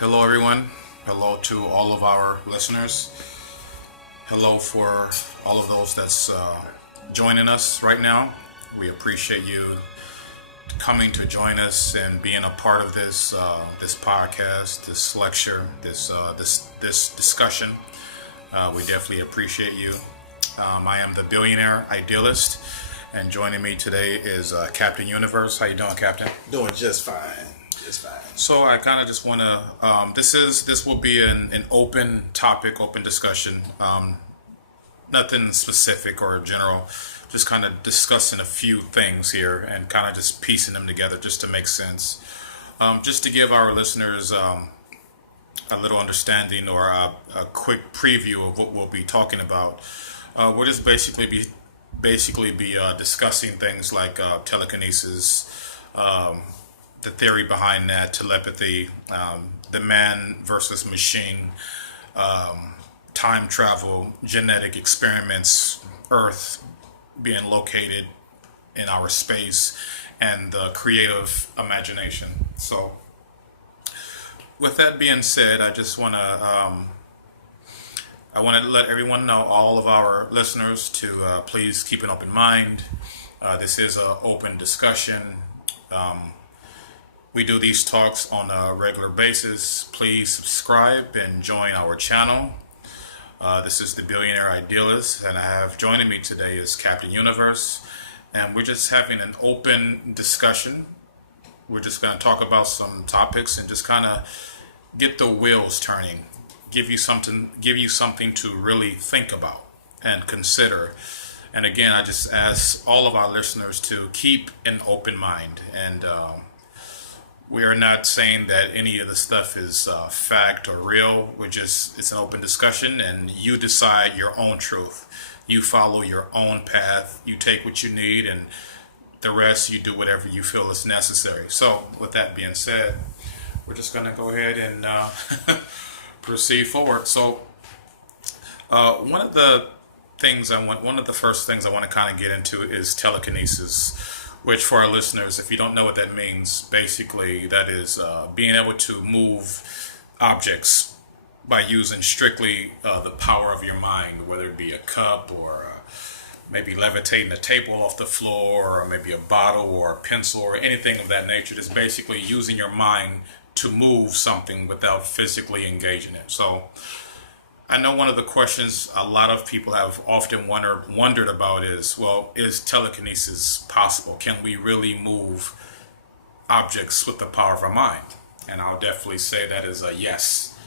Hello, everyone. Hello to all of our listeners. Hello for all of those that's joining us right now. We appreciate you coming to join us and being a part of this podcast, this lecture, this discussion. We definitely appreciate you. I am the billionaire idealist, and joining me today is Captain Universe. How you doing, Captain? Doing just fine. Just fine. So I kind of just want to. This will be an open topic, open discussion. Nothing specific or general. Just kind of discussing a few things here and kind of just piecing them together just to make sense. Just to give our listeners a little understanding or a quick preview of what we'll be talking about. We'll just basically be discussing things like telekinesis. The theory behind that, telepathy, the man versus machine, time travel, genetic experiments, Earth being located in our space, and the creative imagination. So, with that being said, I just want to let everyone know, all of our listeners, to please keep an open mind. This is an open discussion. We do these talks on a regular basis. Please subscribe and join our channel. This is the Billionaire Idealist, and I have joining me today is Captain Universe, and we're just having an open discussion. We're just going to talk about some topics and just kind of get the wheels turning, give you something to really think about and consider. And again, I just ask all of our listeners to keep an open mind, and we are not saying that any of the stuff is fact or real. It's an open discussion, and you decide your own truth. You follow your own path. You take what you need, and the rest you do whatever you feel is necessary. So, with that being said, we're just going to go ahead and proceed forward. So, one of the first things I want to kind of get into is telekinesis, which, for our listeners, if you don't know what that means, basically that is being able to move objects by using strictly the power of your mind, whether it be a cup or maybe levitating a table off the floor, or maybe a bottle or a pencil or anything of that nature. Just basically using your mind to move something without physically engaging it. So I know one of the questions a lot of people have often wondered about is, well, is telekinesis possible? Can we really move objects with the power of our mind? And I'll definitely say that is a yes.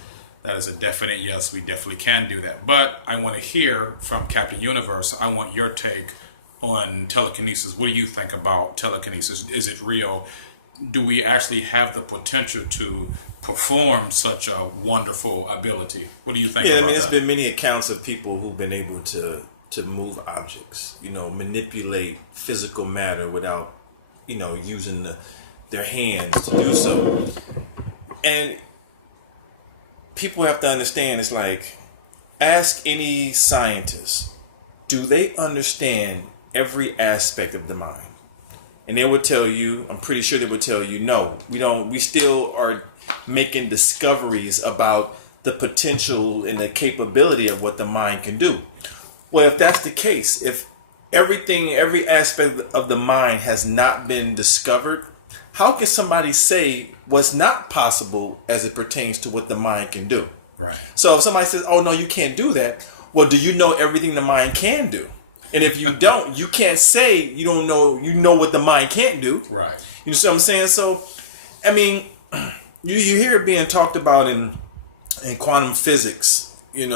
That is a definite yes. We definitely can do that. But I want to hear from Captain Universe. I want your take on telekinesis. What do you think about telekinesis? Is it real? Do we actually have the potential to perform such a wonderful ability? What do you think? Yeah, there's been many accounts of people who've been able to move objects, manipulate physical matter without, using their hands to do so. And people have to understand, it's like, ask any scientist, do they understand every aspect of the mind? And they would tell you, I'm pretty sure they would tell you, no, we don't. We still are making discoveries about the potential and the capability of what the mind can do. Well, if that's the case, if every aspect of the mind has not been discovered, how can somebody say what's not possible as it pertains to what the mind can do? Right. So if somebody says, oh, no, you can't do that. Well, do you know everything the mind can do? And if you don't, you can't say you don't know. You know what the mind can't do. Right. You know what I'm saying? So, I mean, you hear it being talked about in quantum physics, and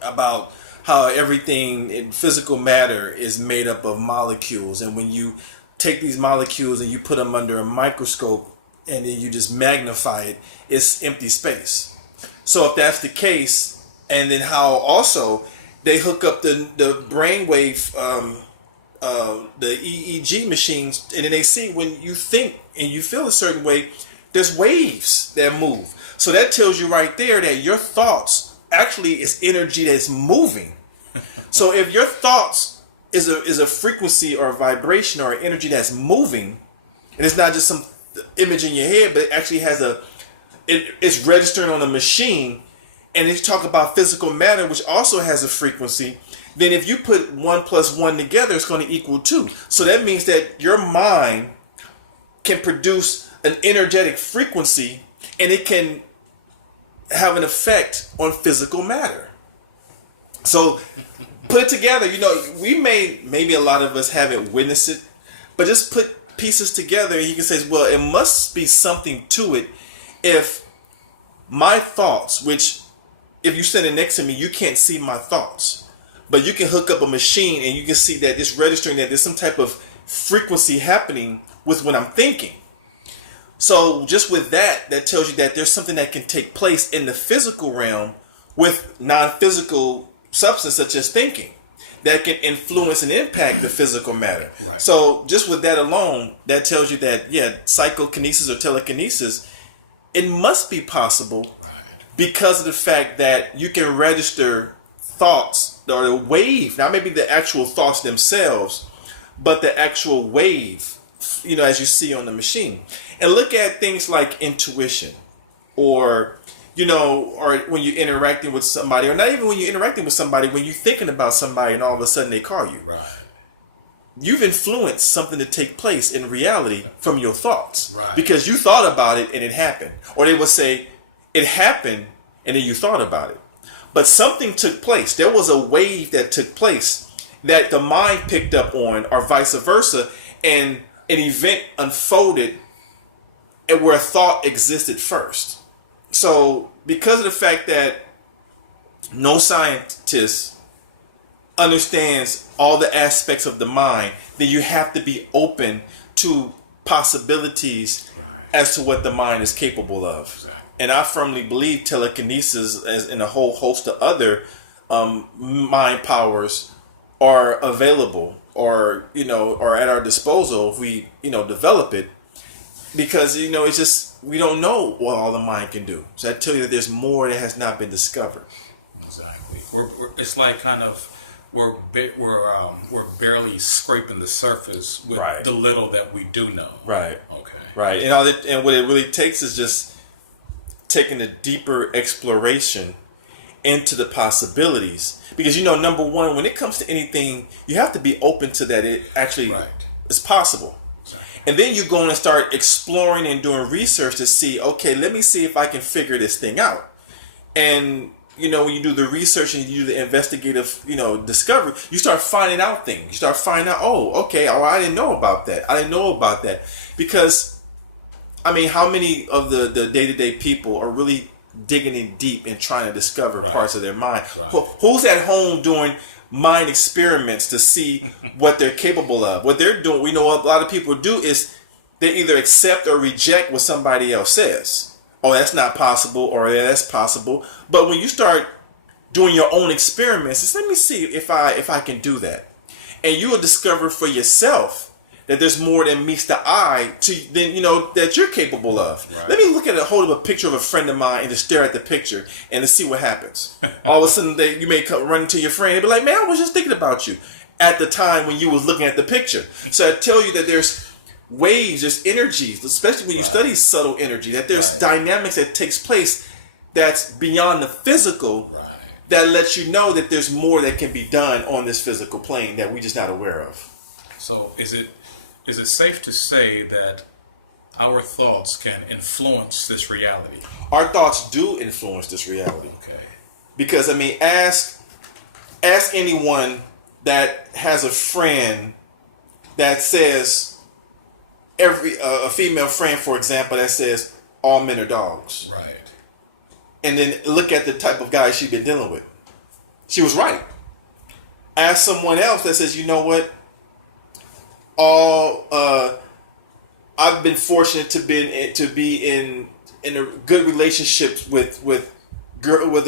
about how everything in physical matter is made up of molecules. And when you take these molecules and you put them under a microscope and then you just magnify it, it's empty space. So if that's the case, and then how also they hook up the brainwave, the EEG machines, and then they see when you think and you feel a certain way, there's waves that move. So that tells you right there that your thoughts actually is energy that's moving. So if your thoughts is a frequency or a vibration or an energy that's moving, and it's not just some image in your head, but it actually has it's registering on a machine, and if you talk about physical matter, which also has a frequency, then if you put 1 plus 1 together, it's going to equal 2. So that means that your mind can produce an energetic frequency, and it can have an effect on physical matter. So put it together. Maybe a lot of us haven't witnessed it, but just put pieces together and you can say, well, it must be something to it if my thoughts, which if you're sitting next to me, you can't see my thoughts, but you can hook up a machine and you can see that it's registering that there's some type of frequency happening with what I'm thinking. So just with that tells you that there's something that can take place in the physical realm with non-physical substance such as thinking that can influence and impact the physical matter. Right. So just with that alone, that tells you that, psychokinesis or telekinesis, it must be possible because of the fact that you can register thoughts or the wave, not maybe the actual thoughts themselves, but the actual wave, as you see on the machine. And look at things like intuition or when you're interacting with somebody, or not even when you're interacting with somebody, when you're thinking about somebody and all of a sudden they call you. Right. You've influenced something to take place in reality from your thoughts. Right. Because you thought about it and it happened. Or they would say, it happened and then you thought about it. But something took place. There was a wave that took place that the mind picked up on, or vice versa, and an event unfolded and where thought existed first. So, because of the fact that no scientist understands all the aspects of the mind, then you have to be open to possibilities as to what the mind is capable of. And I firmly believe telekinesis and a whole host of other mind powers are available or at our disposal if we, develop it. Because, it's just, we don't know what all the mind can do. So I tell you that there's more that has not been discovered. Exactly. It's like kind of, we're barely scraping the surface with the little that we do know. Right. Okay. Right. And what it really takes is just taking a deeper exploration into the possibilities. Because, number one, when it comes to anything, you have to be open to that it actually is possible. And then you go and start exploring and doing research to see, okay, let me see if I can figure this thing out. And, when you do the research and you do the investigative, discovery, you start finding out things. You start finding out, I didn't know about that. Because, how many of the day-to-day people are really digging in deep and trying to discover parts of their mind? Right. Who's at home doing mind experiments to see what they're capable of? What they're doing, we know a lot of people do is they either accept or reject what somebody else says. Oh, that's not possible, or yeah, that's possible. But when you start doing your own experiments, just let me see if I can do that. And you will discover for yourself that there's more than meets the eye that you're capable of. Right. Let me hold up a picture of a friend of mine and just stare at the picture and to see what happens. All of a sudden, you may run into your friend and be like, man, I was just thinking about you at the time when you was looking at the picture. So I tell you that there's waves, there's energies, especially when you study subtle energy, that there's dynamics that takes place that's beyond the physical that lets you know that there's more that can be done on this physical plane that we're just not aware of. So is it safe to say that our thoughts can influence this reality? Our thoughts do influence this reality. Okay. Because, ask anyone that has a friend that says, a female friend, for example, that says, all men are dogs. Right. And then look at the type of guy she's been dealing with. She was right. Ask someone else that says, you know what? I've been fortunate to be in a good relationship with a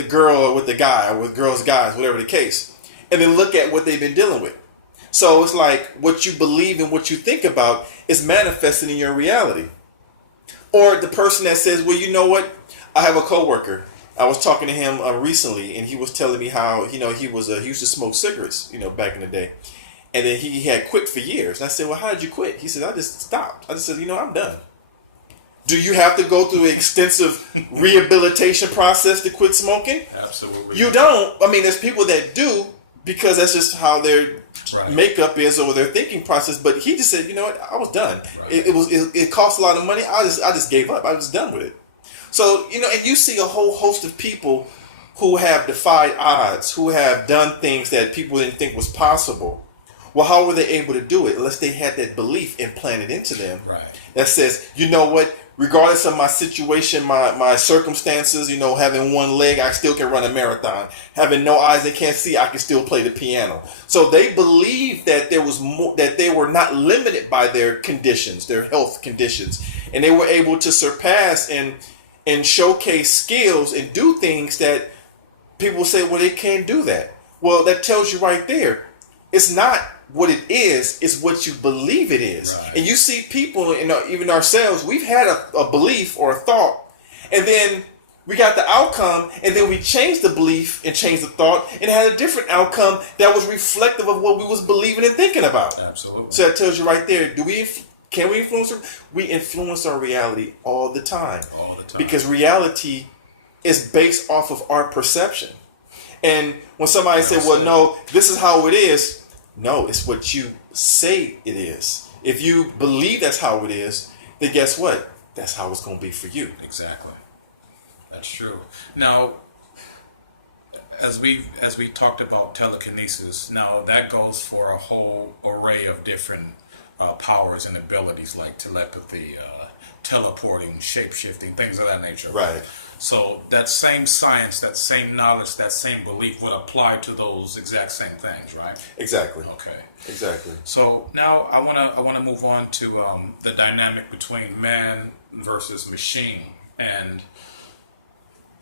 girl or with a guy or with girls, guys, whatever the case, and then look at what they've been dealing with. So it's like what you believe and what you think about is manifesting in your reality. Or the person that says, well, you know what? I have a coworker. I was talking to him recently, and he was telling me how he used to smoke cigarettes, back in the day. And then he had quit for years. And I said, well, how did you quit? He said, I just stopped. I just said, I'm done. Do you have to go through an extensive rehabilitation process to quit smoking? Absolutely. You don't. I mean, there's people that do because that's just how their makeup is or their thinking process. But he just said, you know what, I was done. Right. It cost a lot of money. I just gave up. I was done with it. So, you know, and you see a whole host of people who have defied odds, who have done things that people didn't think was possible. Well, how were they able to do it? Unless they had that belief implanted into them that says, you know what, regardless of my situation, my circumstances, you know, having one leg, I still can run a marathon. Having no eyes they can't see, I can still play the piano. So they believed that there was more, that they were not limited by their conditions, their health conditions. And they were able to surpass and showcase skills and do things that people say, well, they can't do that. Well, that tells you right there, it's not what it is, it's what you believe it is. Right. And you see people, even ourselves, we've had a belief or a thought, and then we got the outcome, and then we changed the belief and changed the thought and had a different outcome that was reflective of what we was believing and thinking about. Absolutely. So that tells you right there, can we influence it? We influence our reality all the time. All the time. Because reality is based off of our perception. And when somebody says, well, no, this is how it is, no, it's what you say it is. If you believe that's how it is, then guess what? That's how it's going to be for you. Exactly. That's true. Now, as we talked about telekinesis, now that goes for a whole array of different powers and abilities like telepathy, teleporting, shape-shifting, things of that nature. Right. So that same science, that same knowledge, that same belief would apply to those exact same things, right? Exactly. Okay. Exactly. So now I wanna move on to the dynamic between man versus machine, and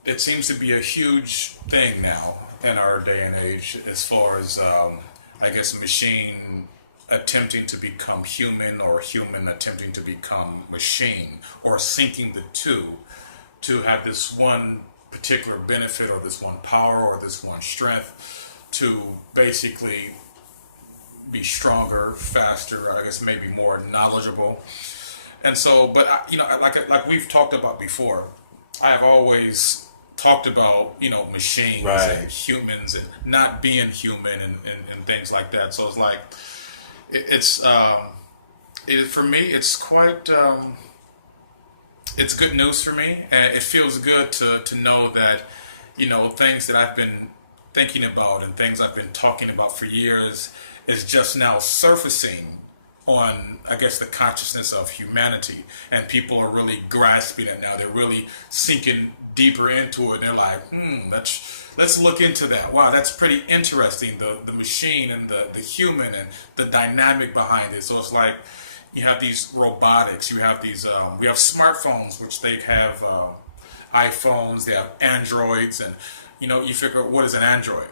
it seems to be a huge thing now in our day and age as far as I guess machine attempting to become human or human attempting to become machine, or syncing the two to have this one particular benefit or this one power or this one strength to basically be stronger, faster, I guess maybe more knowledgeable. And so, but like we've talked about before, I have always talked about, machines and humans and not being human and things like that. So it's like, for me, it's quite, it's good news for me, and it feels good to know that, things that I've been thinking about and things I've been talking about for years is just now surfacing on, I guess, the consciousness of humanity, and people are really grasping it now. They're really sinking deeper into it. They're like, let's look into that. Wow, that's pretty interesting. The machine and the human and the dynamic behind it. So it's like, you have these robotics, you have these, we have smartphones, which they have iPhones, they have Androids, and you figure, what is an Android?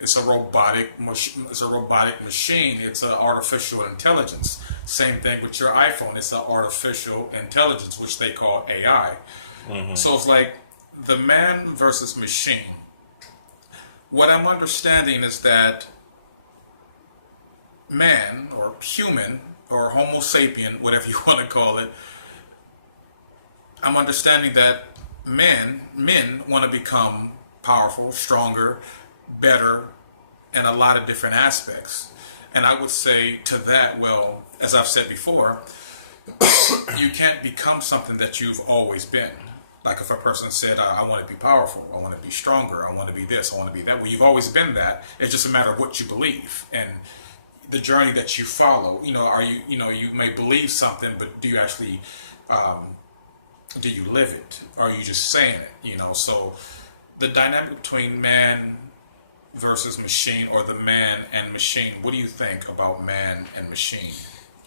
It's a robotic machine. It's an artificial intelligence. Same thing with your iPhone. It's an artificial intelligence, which they call AI. Mm-hmm. So it's like the man versus machine. What I'm understanding is that man, or human, or Homo sapien, whatever you want to call it, I'm understanding that men want to become powerful, stronger, better, in a lot of different aspects. And I would say to that, well, as I've said before, you can't become something that you've always been. Like if a person said, I want to be powerful, I want to be stronger, I want to be this, I want to be that. Well, you've always been that. It's just a matter of what you believe and the journey that you follow. Are you, you may believe something, but do you actually, do you live it? Or are you just saying it? So the dynamic between man versus machine, or the man and machine, what do you think about man and machine?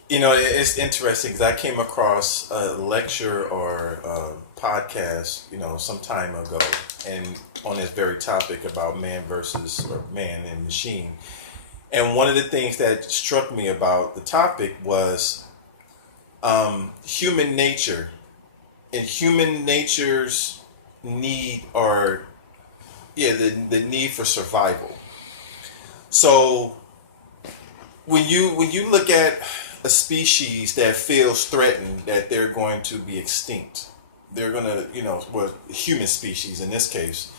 It's interesting because I came across a lecture or a podcast, some time ago, and on this very topic about man and machine. And one of the things that struck me about the topic was human nature, and human nature's need, or the need for survival. So when you look at a species that feels threatened that they're going to be extinct, they're going to, well, human species in this case,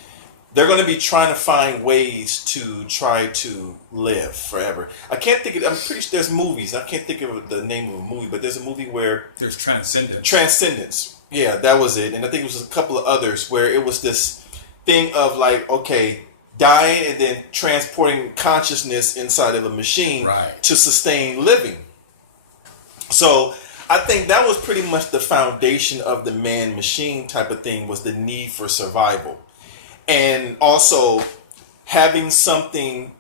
they're going to be trying to find ways to try to live forever. I can't think of, I'm pretty sure there's movies. I can't think of the name of a movie, but there's a movie where... There's Transcendence. Transcendence. Yeah, that was it. And I think it was a couple of others where it was this thing of like, okay, dying and then transporting consciousness inside of a machine to sustain living. So I think that was pretty much the foundation of the man-machine type of thing, was the need for survival. And also having something,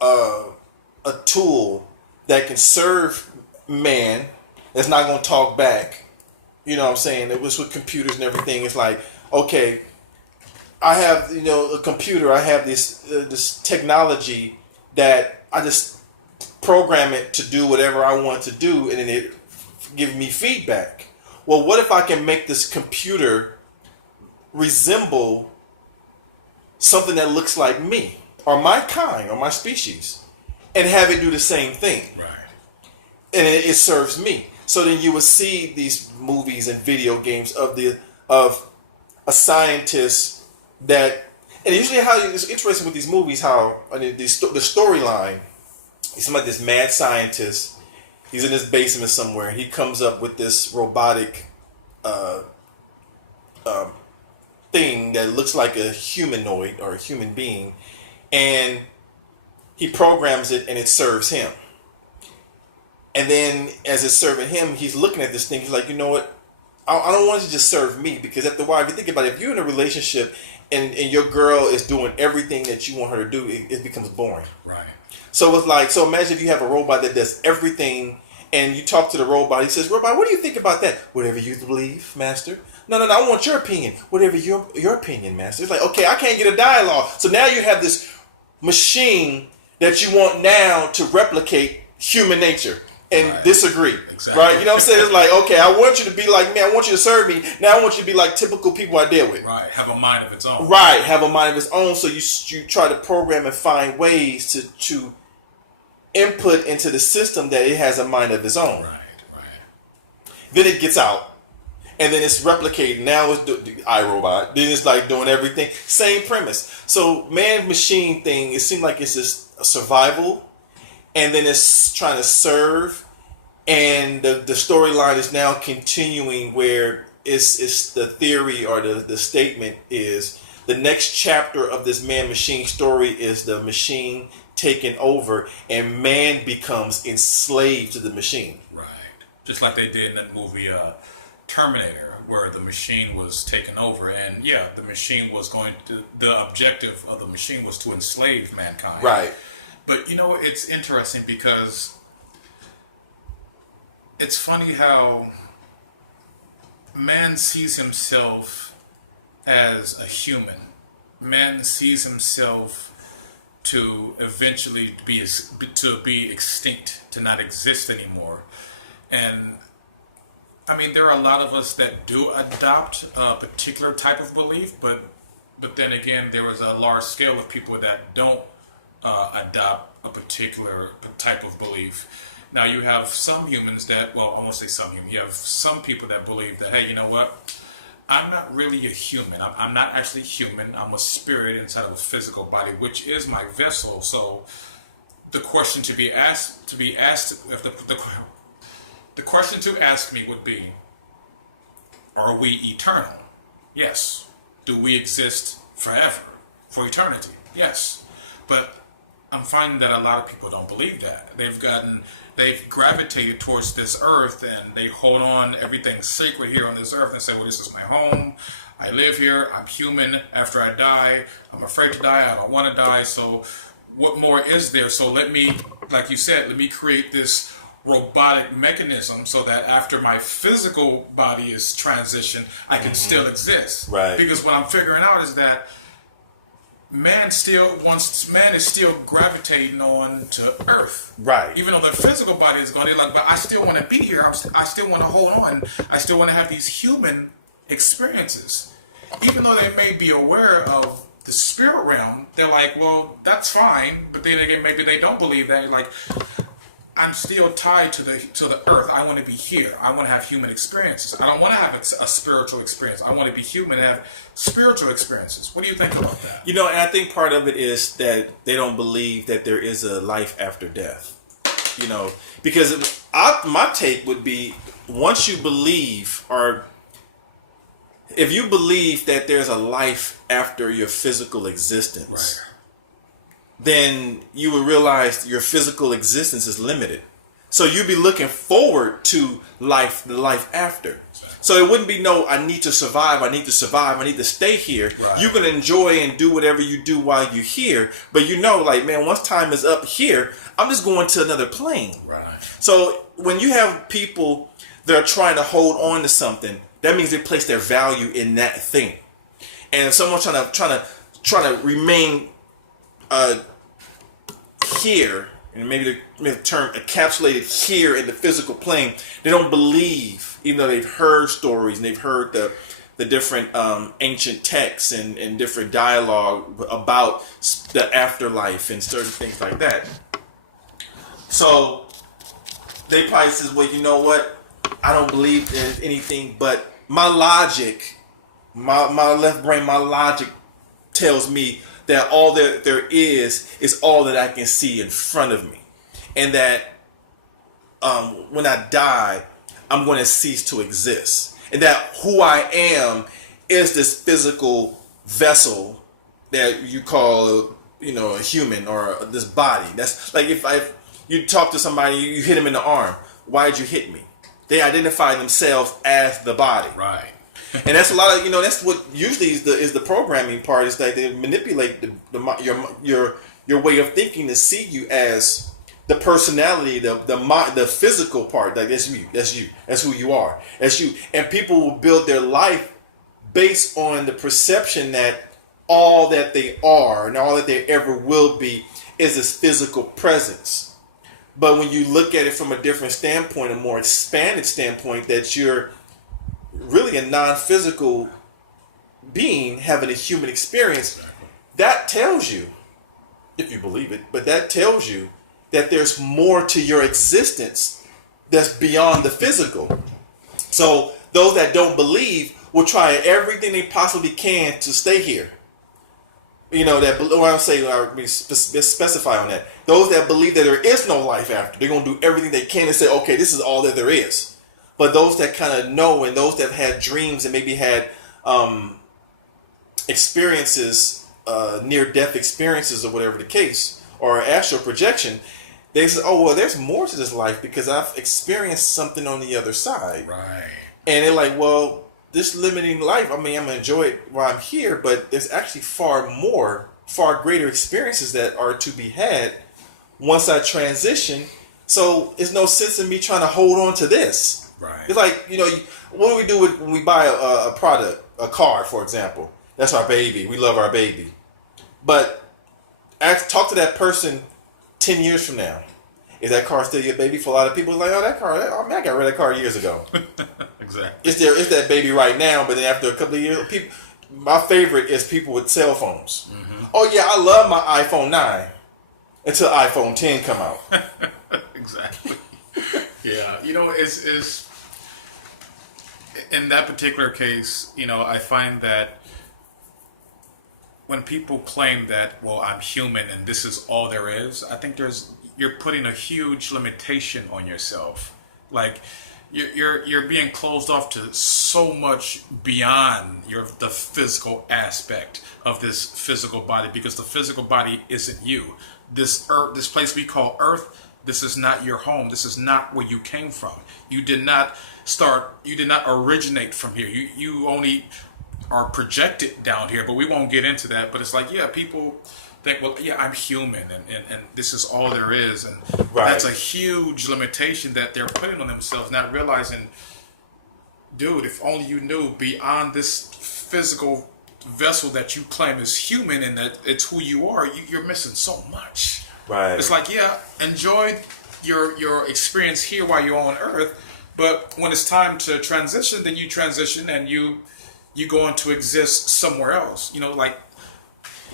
a tool that can serve man that's not going to talk back. You know what I'm saying? It was with computers and everything. It's like, okay, I have, a computer. I have this technology that I just program it to do whatever I want to do, and then it gives me feedback. Well, what if I can make this computer resemble something that looks like me or my kind or my species, and have it do the same thing? Right. And it serves me. So then you would see these movies and video games of a scientist that, and usually how it's interesting with these movies, how the storyline is like this mad scientist. He's in his basement somewhere, and he comes up with this robotic thing that looks like a humanoid or a human being, and he programs it and it serves him. And then as it's serving him, he's looking at this thing. He's like, you know what? I don't want it to just serve me, because after a while, if you think about it, if you're in a relationship and your girl is doing everything that you want her to do, it becomes boring. Right. So it's like, so imagine if you have a robot that does everything, and you talk to the robot. He says, "Robot, what do you think about that?" "Whatever you believe, master." No, I want your opinion. "Whatever your opinion, master." It's like, okay, I can't get a dialogue. So now you have this machine that you want now to replicate human nature and disagree. Exactly. Right? You know what I'm saying? It's like, okay, I want you to be like me. I want you to serve me. Now I want you to be like typical people I deal with. Right. Have a mind of its own. Right. Have a mind of its own. So you try to program and find ways to input into the system that it has a mind of its own. Right. Then it gets out. And then it's replicated. Now it's the iRobot. Then it's like doing everything. Same premise. So man-machine thing, it seems like it's just a survival. And then it's trying to serve. And the storyline is now continuing where it's the theory or the statement is the next chapter of this man-machine story is the machine taking over, and man becomes enslaved to the machine. Right. Just like they did in that movie Terminator, where the machine was taken over, and the machine was the objective of the machine was to enslave mankind. Right. But it's interesting because it's funny how man sees himself as a human. Man sees himself to eventually be extinct, to not exist anymore. And I mean, there are a lot of us that do adopt a particular type of belief, but then again, there is a large scale of people that don't adopt a particular type of belief. Now, you have some humans that, well, I won't say some humans, you have some people that believe that, hey, you know what? I'm not really a human. I'm not actually human. I'm a spirit inside of a physical body, which is my vessel. So the question to be asked, if the question to ask me would be, are we eternal? Yes. Do we exist forever, for eternity? Yes. But I'm finding that a lot of people don't believe that. They've gravitated towards this earth, and they hold on everything sacred here on this earth and say, well, this is my home. I live here. I'm human. After I die, I'm afraid to die. I don't want to die. So what more is there? So let me, like you said, let me create this robotic mechanism so that after my physical body is transitioned, I can still exist. Right. Because what I'm figuring out is that man is still gravitating on to Earth. Right. Even though the physical body is going, but I still want to be here. I still want to hold on. I still want to have these human experiences. Even though they may be aware of the spirit realm, they're like, well, that's fine. But then again, maybe they don't believe that. Like, I'm still tied to the earth. I want to be here. I want to have human experiences. I don't want to have a spiritual experience. I want to be human and have spiritual experiences. What do you think about that? And I think part of it is that they don't believe that there is a life after death. Because my take would be, once you believe, or if you believe that there's a life after your physical existence, Right. then you would realize your physical existence is limited. So you'd be looking forward to the life after. So it wouldn't be I need to survive, I need to stay here. Right. You can enjoy and do whatever you do while you're here, but man, once time is up here, I'm just going to another plane. Right. So when you have people that are trying to hold on to something, that means they place their value in that thing. And if someone's trying to remain here, and maybe the term encapsulated here in the physical plane, they don't believe, even though they've heard stories and they've heard the different ancient texts and different dialogue about the afterlife and certain things like that. So they probably says, well, you know what? I don't believe there's anything, but my logic, my left brain, my logic tells me that all there is all that I can see in front of me. And that when I die, I'm going to cease to exist. And that who I am is this physical vessel that you call, a human, or this body. That's like if you talk to somebody, you hit them in the arm. Why did you hit me? They identify themselves as the body. Right. And that's a lot of, that's what usually is the programming part, is that they manipulate your way of thinking to see you as the personality, the physical part. Like, that's you, that's who you are, that's you. And people will build their life based on the perception that all that they are and all that they ever will be is this physical presence. But when you look at it from a different standpoint, a more expanded standpoint, that you're really a non-physical being having a human experience, that tells you, if you believe it, but that tells you that there's more to your existence that's beyond the physical. So those that don't believe will try everything they possibly can to stay here. Let me specify on that. Those that believe that there is no life after, they're going to do everything they can to say, okay, this is all that there is. But those that kind of know, and those that have had dreams and maybe had experiences, near-death experiences or whatever the case, or astral projection, they say, oh, well, there's more to this life because I've experienced something on the other side. Right. And they're like, well, this limiting life, I'm going to enjoy it while I'm here, but there's actually far greater experiences that are to be had once I transition. So there's no sense in me trying to hold on to this. Right. It's like, what do we do when we buy a product, a car, for example? That's our baby. We love our baby. But talk to that person 10 years from now. Is that car still your baby? For a lot of people, it's like, I got rid of that car years ago. Exactly. It's that baby right now, but then after a couple of years, my favorite is people with cell phones. Mm-hmm. Oh yeah, I love my iPhone 9 until iPhone 10 come out. Exactly. Yeah, it's in that particular case, I find that when people claim that, well, I'm human and this is all there is, I think you're putting a huge limitation on yourself. Like, you're being closed off to so much beyond the physical aspect of this physical body, because the physical body isn't you. This earth, this place we call Earth, this is not your home. This is not where you came from. You did not originate from here. You only are projected down here, but we won't get into that. But it's like, yeah, people think, well, yeah, I'm human and this is all there is. And right. That's a huge limitation that they're putting on themselves, not realizing, dude, if only you knew beyond this physical vessel that you claim is human and that it's who you are, you're missing so much. Right. It's like, yeah, enjoy your experience here while you're on Earth, but when it's time to transition, then you transition and you go on to exist somewhere else.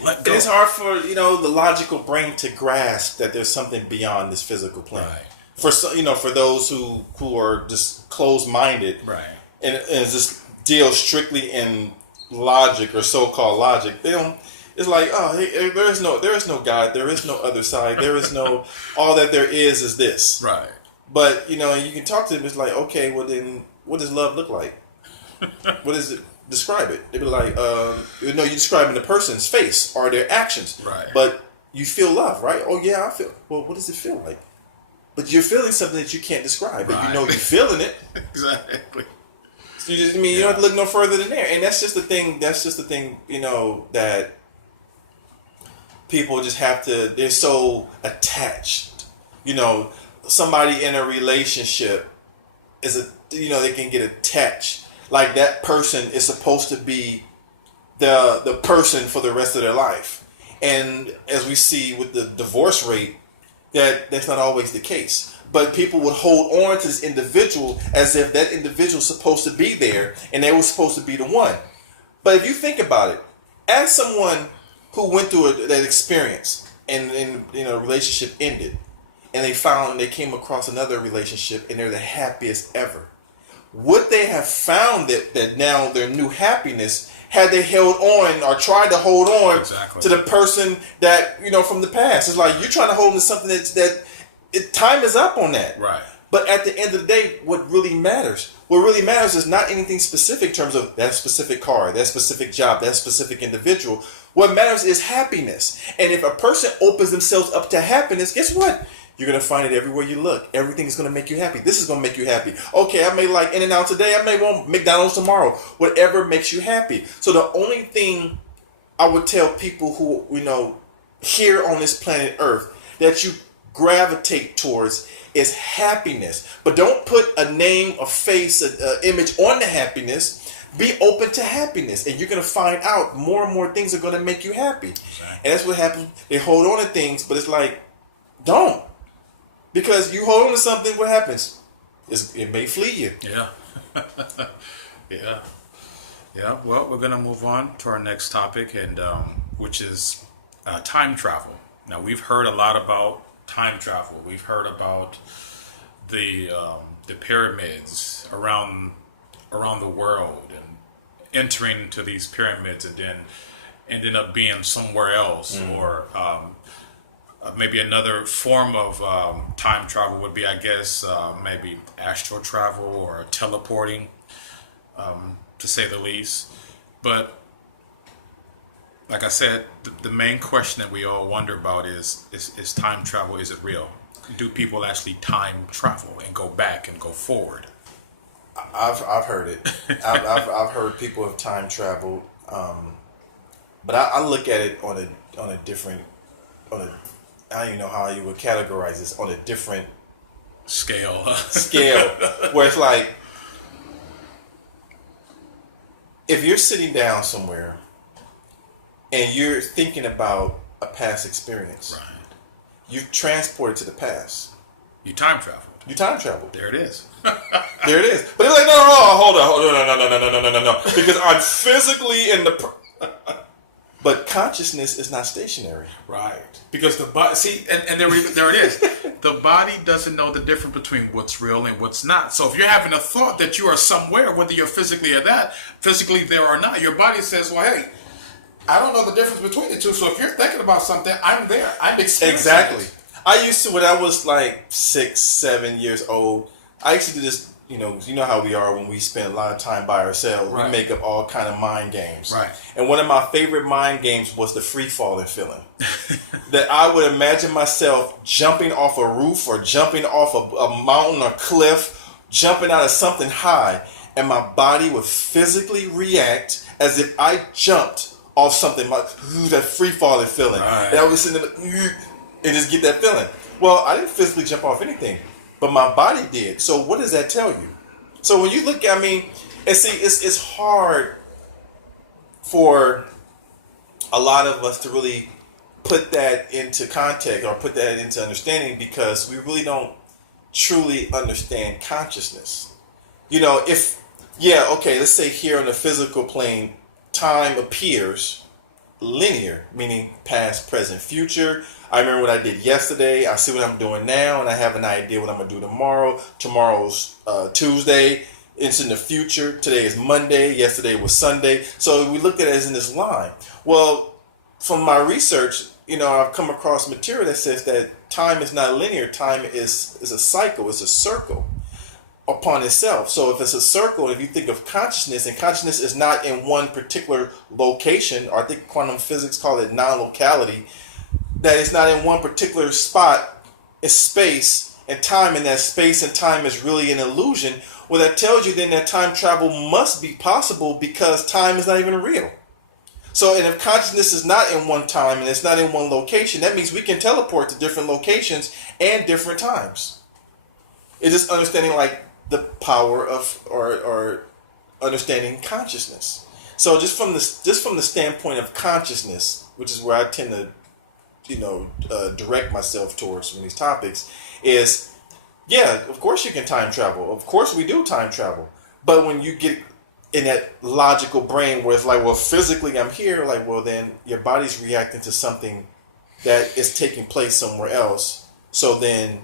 Let go. It's hard for the logical brain to grasp that there's something beyond this physical plane. Right. for some, for those who are just closed minded, Right. and just deal strictly in logic or so-called logic, they don't. It's like, oh, hey, there is no God, there is no other side, there is no, all that there is this. Right. But you can talk to them. It's like, okay, well then, what does love look like? What is it? Describe it. They be like, you're describing the person's face or their actions. Right. But you feel love, right? Oh yeah, I feel. Well, what does it feel like? But you're feeling something that you can't describe, but Right. you're feeling it. Exactly. So you don't have to look no further than there. And that's just the thing. That people just have to. They're so attached. Somebody in a relationship they can get attached. Like that person is supposed to be the person for the rest of their life. And as we see with the divorce rate, that's not always the case. But people would hold on to this individual as if that individual is supposed to be there and they were supposed to be the one. But if you think about it, as someone who went through that experience and a relationship ended, and they came across another relationship and they're the happiest ever, would they have found that now their new happiness had they held on or tried to hold on Exactly. to the person that from the past? It's like you're trying to hold on to something time is up on that. Right. But at the end of the day, what really matters is not anything specific in terms of that specific car, that specific job, that specific individual. What matters is happiness. And if a person opens themselves up to happiness, guess what? You're going to find it everywhere you look. Everything is going to make you happy. This is going to make you happy. Okay, I may like In-N-Out today. I may want McDonald's tomorrow. Whatever makes you happy. So the only thing I would tell people who, here on this planet Earth that you gravitate towards is happiness. But don't put a name, a face, an image on the happiness. Be open to happiness. And you're going to find out more and more things are going to make you happy. Exactly. And that's what happens. They hold on to things, but it's like, don't. Because you hold on to something, what happens? It may flee you. Yeah. Yeah. Well, we're going to move on to our next topic, and which is time travel. Now, we've heard a lot about time travel. We've heard about the pyramids around the world, and entering into these pyramids and then ending up being somewhere else, or maybe another form of time travel would be, I guess, maybe astral travel or teleporting, to say the least. But like I said, the main question that we all wonder about is time travel, is it real? Do people actually time travel and go back and go forward? I've heard it. I've heard people have time traveled, but I look at it on a different, I don't even know how you would categorize this, on a different Scale, where it's like, if you're sitting down somewhere and you're thinking about a past experience, right? you've transported to the past. You time traveled. You time traveled. There it is. There it is. But it's like, no, hold on, no. Because I'm physically in the... But consciousness is not stationary. Right. Because the body, and there it is. The body doesn't know the difference between what's real and what's not. So if you're having a thought that you are somewhere, whether you're physically there or not, your body says, well, hey, I don't know the difference between the two. So if you're thinking about something, I'm there. I'm experiencing Exactly. it. I used to, when I was like 6, 7 years old, I used to do this, you know how we are when we spend a lot of time by ourselves. Right. We make up all kind of mind games. Right. And one of my favorite mind games was the free falling feeling. That I would imagine myself jumping off a roof or jumping off a mountain or cliff, jumping out of something high, and my body would physically react as if I jumped off something, that free falling feeling. Right. And I was sitting there and just get that feeling. Well, I didn't physically jump off anything, but my body did. So what does that tell you? So when you look at me, and see, it's hard for a lot of us to really put that into context or put that into understanding, because we really don't truly understand consciousness. Let's say here on the physical plane, time appears, linear, meaning past, present, future. I remember what I did yesterday. I see what I'm doing now, and I have an idea what I'm gonna do tomorrow. Tomorrow's Tuesday. It's in the future. Today is Monday. Yesterday was Sunday. So we look at it as in this line. Well, from my research, I've come across material that says that time is not linear. Time is a cycle. It's a circle upon itself. So if it's a circle, if you think of consciousness, and consciousness is not in one particular location, or I think quantum physics call it non-locality, that it's not in one particular spot, it's space and time, and that space and time is really an illusion. Well, that tells you then that time travel must be possible because time is not even real. So, and if consciousness is not in one time and it's not in one location, that means we can teleport to different locations and different times. It's just understanding like the power of or understanding consciousness. So just from the standpoint of consciousness, which is where I tend to direct myself towards from these topics, is of course you can time travel. Of course we do time travel. But when you get in that logical brain where it's like, well, physically I'm here, like, well, then your body's reacting to something that is taking place somewhere else. So then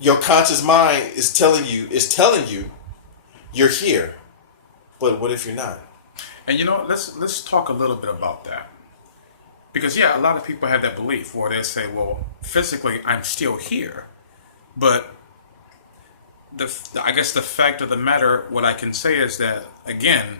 your conscious mind is telling you you're here. But what if you're not? And let's talk a little bit about that. Because a lot of people have that belief where they say, well, physically I'm still here. But I guess the fact of the matter, what I can say is that, again,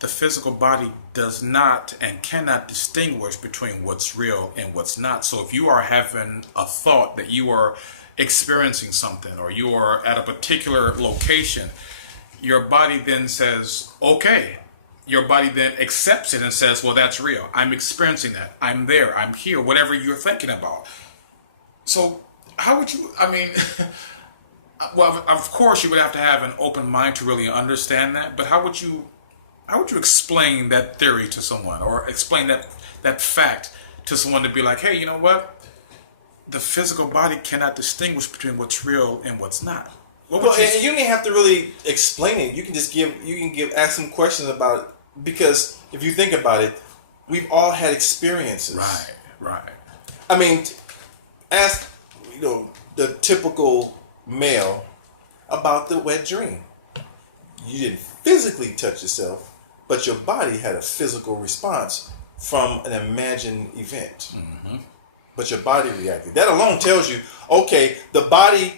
the physical body does not and cannot distinguish between what's real and what's not. So if you are having a thought that you are experiencing something, or you are at a particular location, your body then says, okay. Your body then accepts it and says, well, that's real. I'm experiencing that. I'm there. I'm here. Whatever you're thinking about. So how would you, well, of course you would have to have an open mind to really understand that, but how would you explain that theory to someone, or explain that fact to someone, to be like, hey, you know what? The physical body cannot distinguish between what's real and what's not. And you don't even have to really explain it. You can just ask some questions about it, because if you think about it, we've all had experiences. Right. I mean, ask the typical male about the wet dream. You didn't physically touch yourself, but your body had a physical response from an imagined event. Mm-hmm. But your body reacted. That alone tells you, okay, the body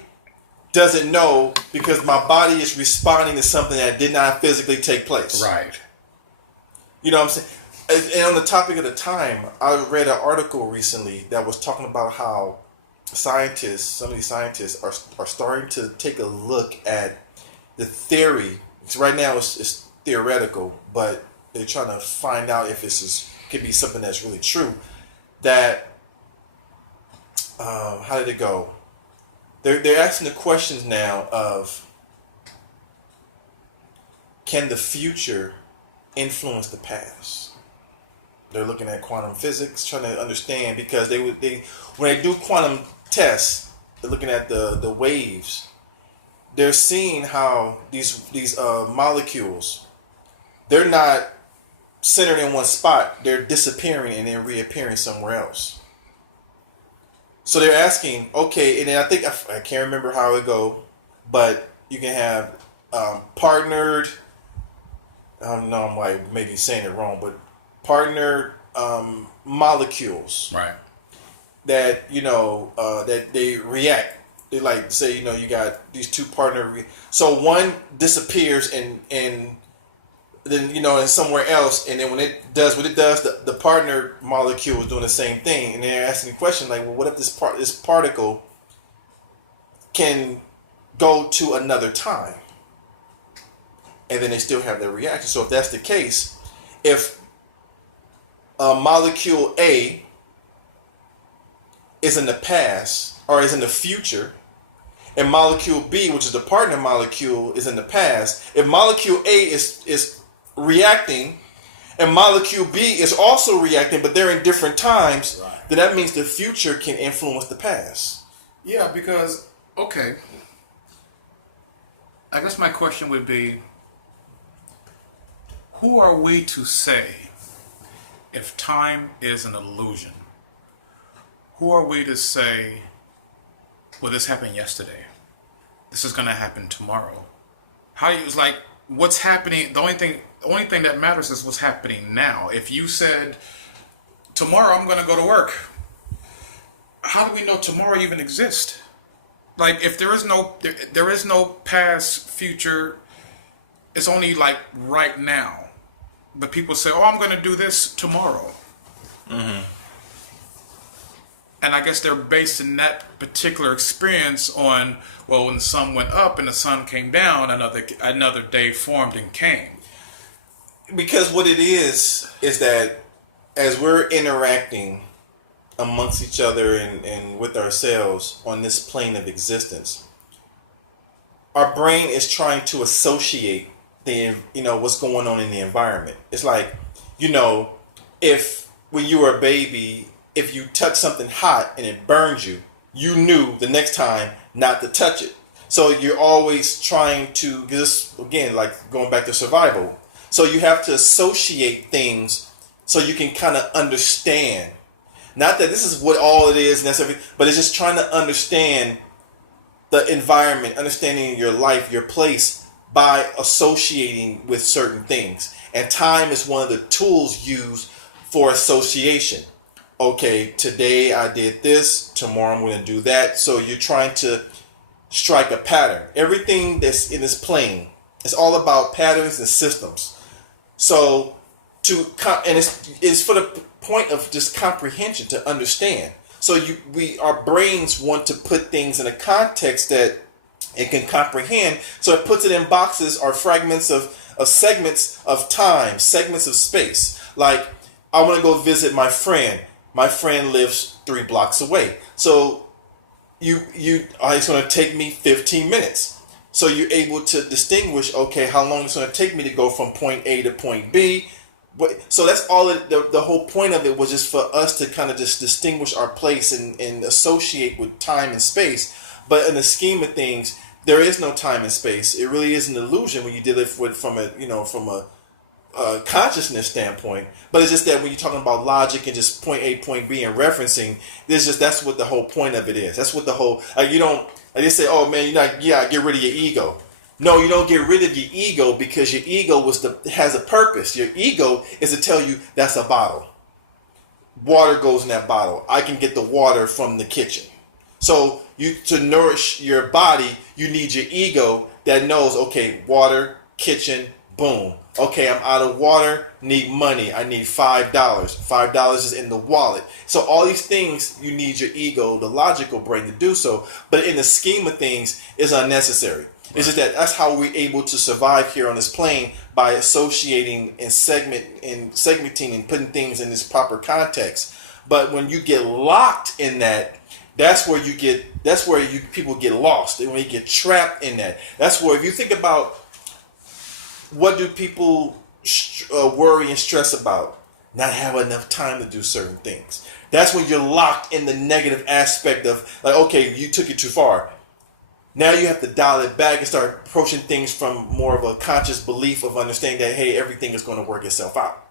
doesn't know because my body is responding to something that did not physically take place. Right. You know what I'm saying? And on the topic of the time, I read an article recently that was talking about how some of these scientists are starting to take a look at the theory. So right now it's theoretical, but they're trying to find out if could be something that's really true. That, how did it go? They're asking the questions now of, can the future influence the past? They're looking at quantum physics, trying to understand, because when they do quantum tests, they're looking at the waves. They're seeing how these molecules, they're not centered in one spot. They're disappearing and then reappearing somewhere else. So they're asking, okay, and then I think, I can't remember how it go, but you can have partnered, I don't know, I'm like maybe saying it wrong, but partnered molecules. Right. That, that they react. They like, say, you got these two partner. So one disappears and then, and somewhere else, and then when it does what it does, the partner molecule is doing the same thing, and they're asking the question like, well, what if this particle can go to another time, and then they still have their reaction? So if that's the case, if molecule A is in the past or is in the future, and molecule B, which is the partner molecule, is in the past, if molecule A is reacting and molecule B is also reacting, but they're in different times, right, then that means the future can influence the past. Yeah, because, okay, I guess my question would be, who are we to say if time is an illusion, who are we to say, well, this happened yesterday, this is going to happen tomorrow? How you, it's like, what's happening, the only thing that matters is what's happening now. If you said, tomorrow I'm going to go to work, how do we know tomorrow even exists? Like, if there is no past, future, it's only like right now. But people say, oh, I'm going to do this tomorrow. Mm-hmm. And I guess they're basing that particular experience on, well, when the sun went up and the sun came down, another day formed and came. Because what it is that as we're interacting amongst each other and with ourselves on this plane of existence, our brain is trying to associate what's going on in the environment. It's like, if when you were a baby, if you touch something hot and it burns you, you knew the next time not to touch it. So you're always trying to, this again, like going back to survival. So you have to associate things so you can kind of understand. Not that this is what all it is and that's everything, but it's just trying to understand the environment, understanding your life, your place, by associating with certain things. And time is one of the tools used for association. Okay, today I did this, tomorrow I'm going to do that. So you're trying to strike a pattern. Everything that's in this plane is all about patterns and systems. So it's for the point of just comprehension, to understand. So our brains want to put things in a context that it can comprehend, so it puts it in boxes or fragments of segments of time, segments of space. Like, I want to go visit my friend. My friend lives 3 blocks away. So it's going to take me 15 minutes. So you're able to distinguish, okay, how long it's going to take me to go from point A to point B. So that's all. The whole point of it was just for us to kind of just distinguish our place and associate with time and space. But in the scheme of things, there is no time and space. It really is an illusion when you deal with from a consciousness standpoint. But it's just that when you're talking about logic and just point A, point B, and referencing, that's what the whole point of it is. That's what the whole they say, oh man, get rid of your ego. No, you don't get rid of your ego, because your ego has a purpose. Your ego is to tell you that's a bottle. Water goes in that bottle. I can get the water from the kitchen. So to nourish your body, you need your ego that knows, okay, water, kitchen, boom. Okay, I'm out of water, need money. I need $5. $5 is in the wallet. So all these things, you need your ego, the logical brain, to do so. But in the scheme of things, it's unnecessary. It's just that's how we're able to survive here on this plane, by associating and segmenting and putting things in this proper context. But when you get locked in that, that's where people get lost. When you get trapped in that, that's where, if you think about what do people worry and stress about, not having enough time to do certain things. That's when you're locked in the negative aspect of, like, okay, you took it too far. Now you have to dial it back and start approaching things from more of a conscious belief of understanding that, hey, everything is going to work itself out.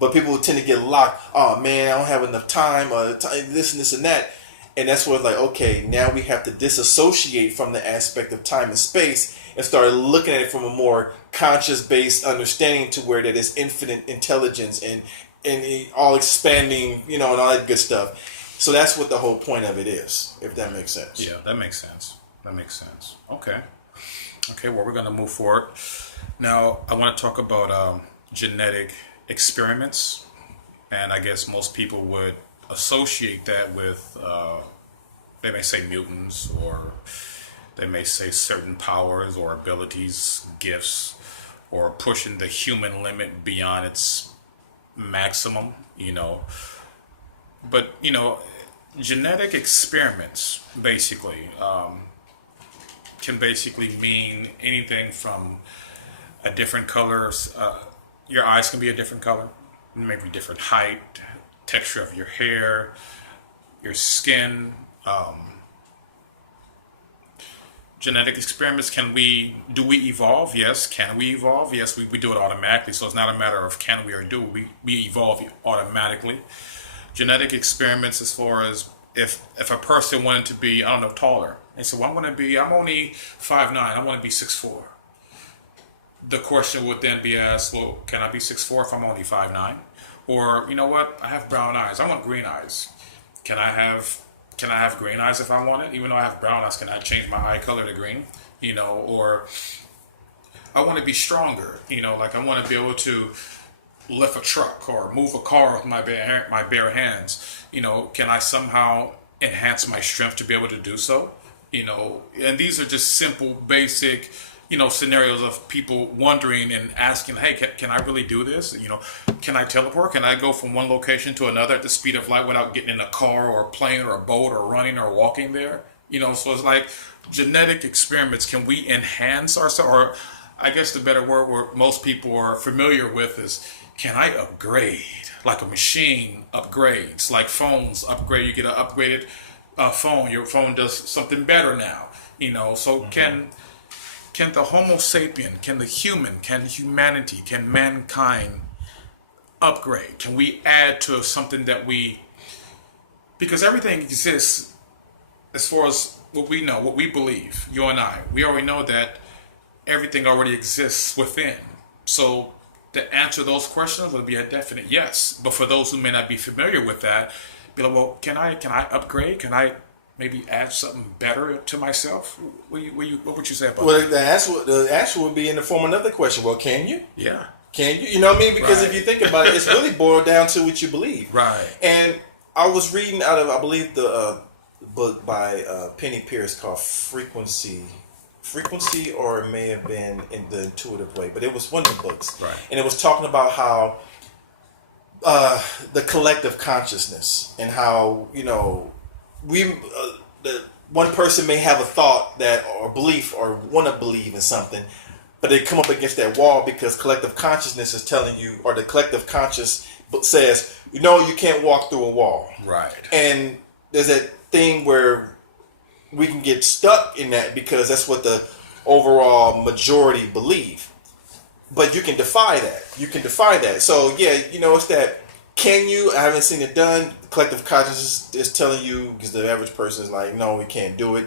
But people tend to get locked. Oh man, I don't have enough time, this and this and that. And that's where it's like, okay, now we have to disassociate from the aspect of time and space and start looking at it from a more conscious-based understanding, to where that is infinite intelligence and all expanding, and all that good stuff. So that's what the whole point of it is, if that makes sense. Yeah, that makes sense. Okay, well, we're going to move forward. Now, I want to talk about genetic experiments. And I guess most people would associate that with, they may say mutants, or they may say certain powers or abilities, gifts, or pushing the human limit beyond its maximum, But, genetic experiments basically can basically mean anything from a different color. Your eyes can be a different color, maybe different height, texture of your hair, your skin. genetic experiments, do we evolve? Yes. Can we evolve? Yes, we do it automatically. So it's not a matter of can we or do we evolve automatically. Genetic experiments, as far as if a person wanted to be, I don't know, taller, and so I'm only 5'9", I want to be 6'4". The question would then be asked, well, can I be 6'4" if I'm only 5'9"? Or, you know what, I have brown eyes, I want green eyes. Can I have green eyes if I want it? Even though I have brown eyes, can I change my eye color to green? Or I want to be stronger. Like I want to be able to lift a truck or move a car with my bare hands. Can I somehow enhance my strength to be able to do so? And these are just simple, basic, scenarios of people wondering and asking, hey, can I really do this? Can I teleport? Can I go from one location to another at the speed of light without getting in a car or a plane or a boat or running or walking there? So it's like genetic experiments. Can we enhance ourselves? Or I guess the better word what most people are familiar with is, can I upgrade? Like a machine upgrades, like phones upgrade. You get an upgraded phone. Your phone does something better now. So can the Homo sapien, can the human, can humanity, can mankind upgrade? Can we add to something because everything exists as far as what we know, what we believe, you and I. We already know that everything already exists within. So to answer those questions would be a definite yes. But for those who may not be familiar with that, be like, well, can I upgrade? Can I maybe add something better to myself? What would you say about that? The answer would be in the form of another question. Well, can you? Yeah. Can you? You know what I mean? Because Right. if you think about it, it's really boiled down to what you believe. Right. And I was reading out of, I believe, the book by Penny Pierce called Frequency, or it may have been in The Intuitive Way, but it was one of the books. Right. And it was talking about how the collective consciousness and how, the one person may have a thought that or belief or want to believe in something, but they come up against that wall because collective consciousness is telling you, or the collective conscious says, you can't walk through a wall. Right. And there's that thing where we can get stuck in that because that's what the overall majority believe. But you can defy that. So yeah, it's that. Can you? I haven't seen it done. Collective consciousness is telling you, because the average person is like, no, we can't do it.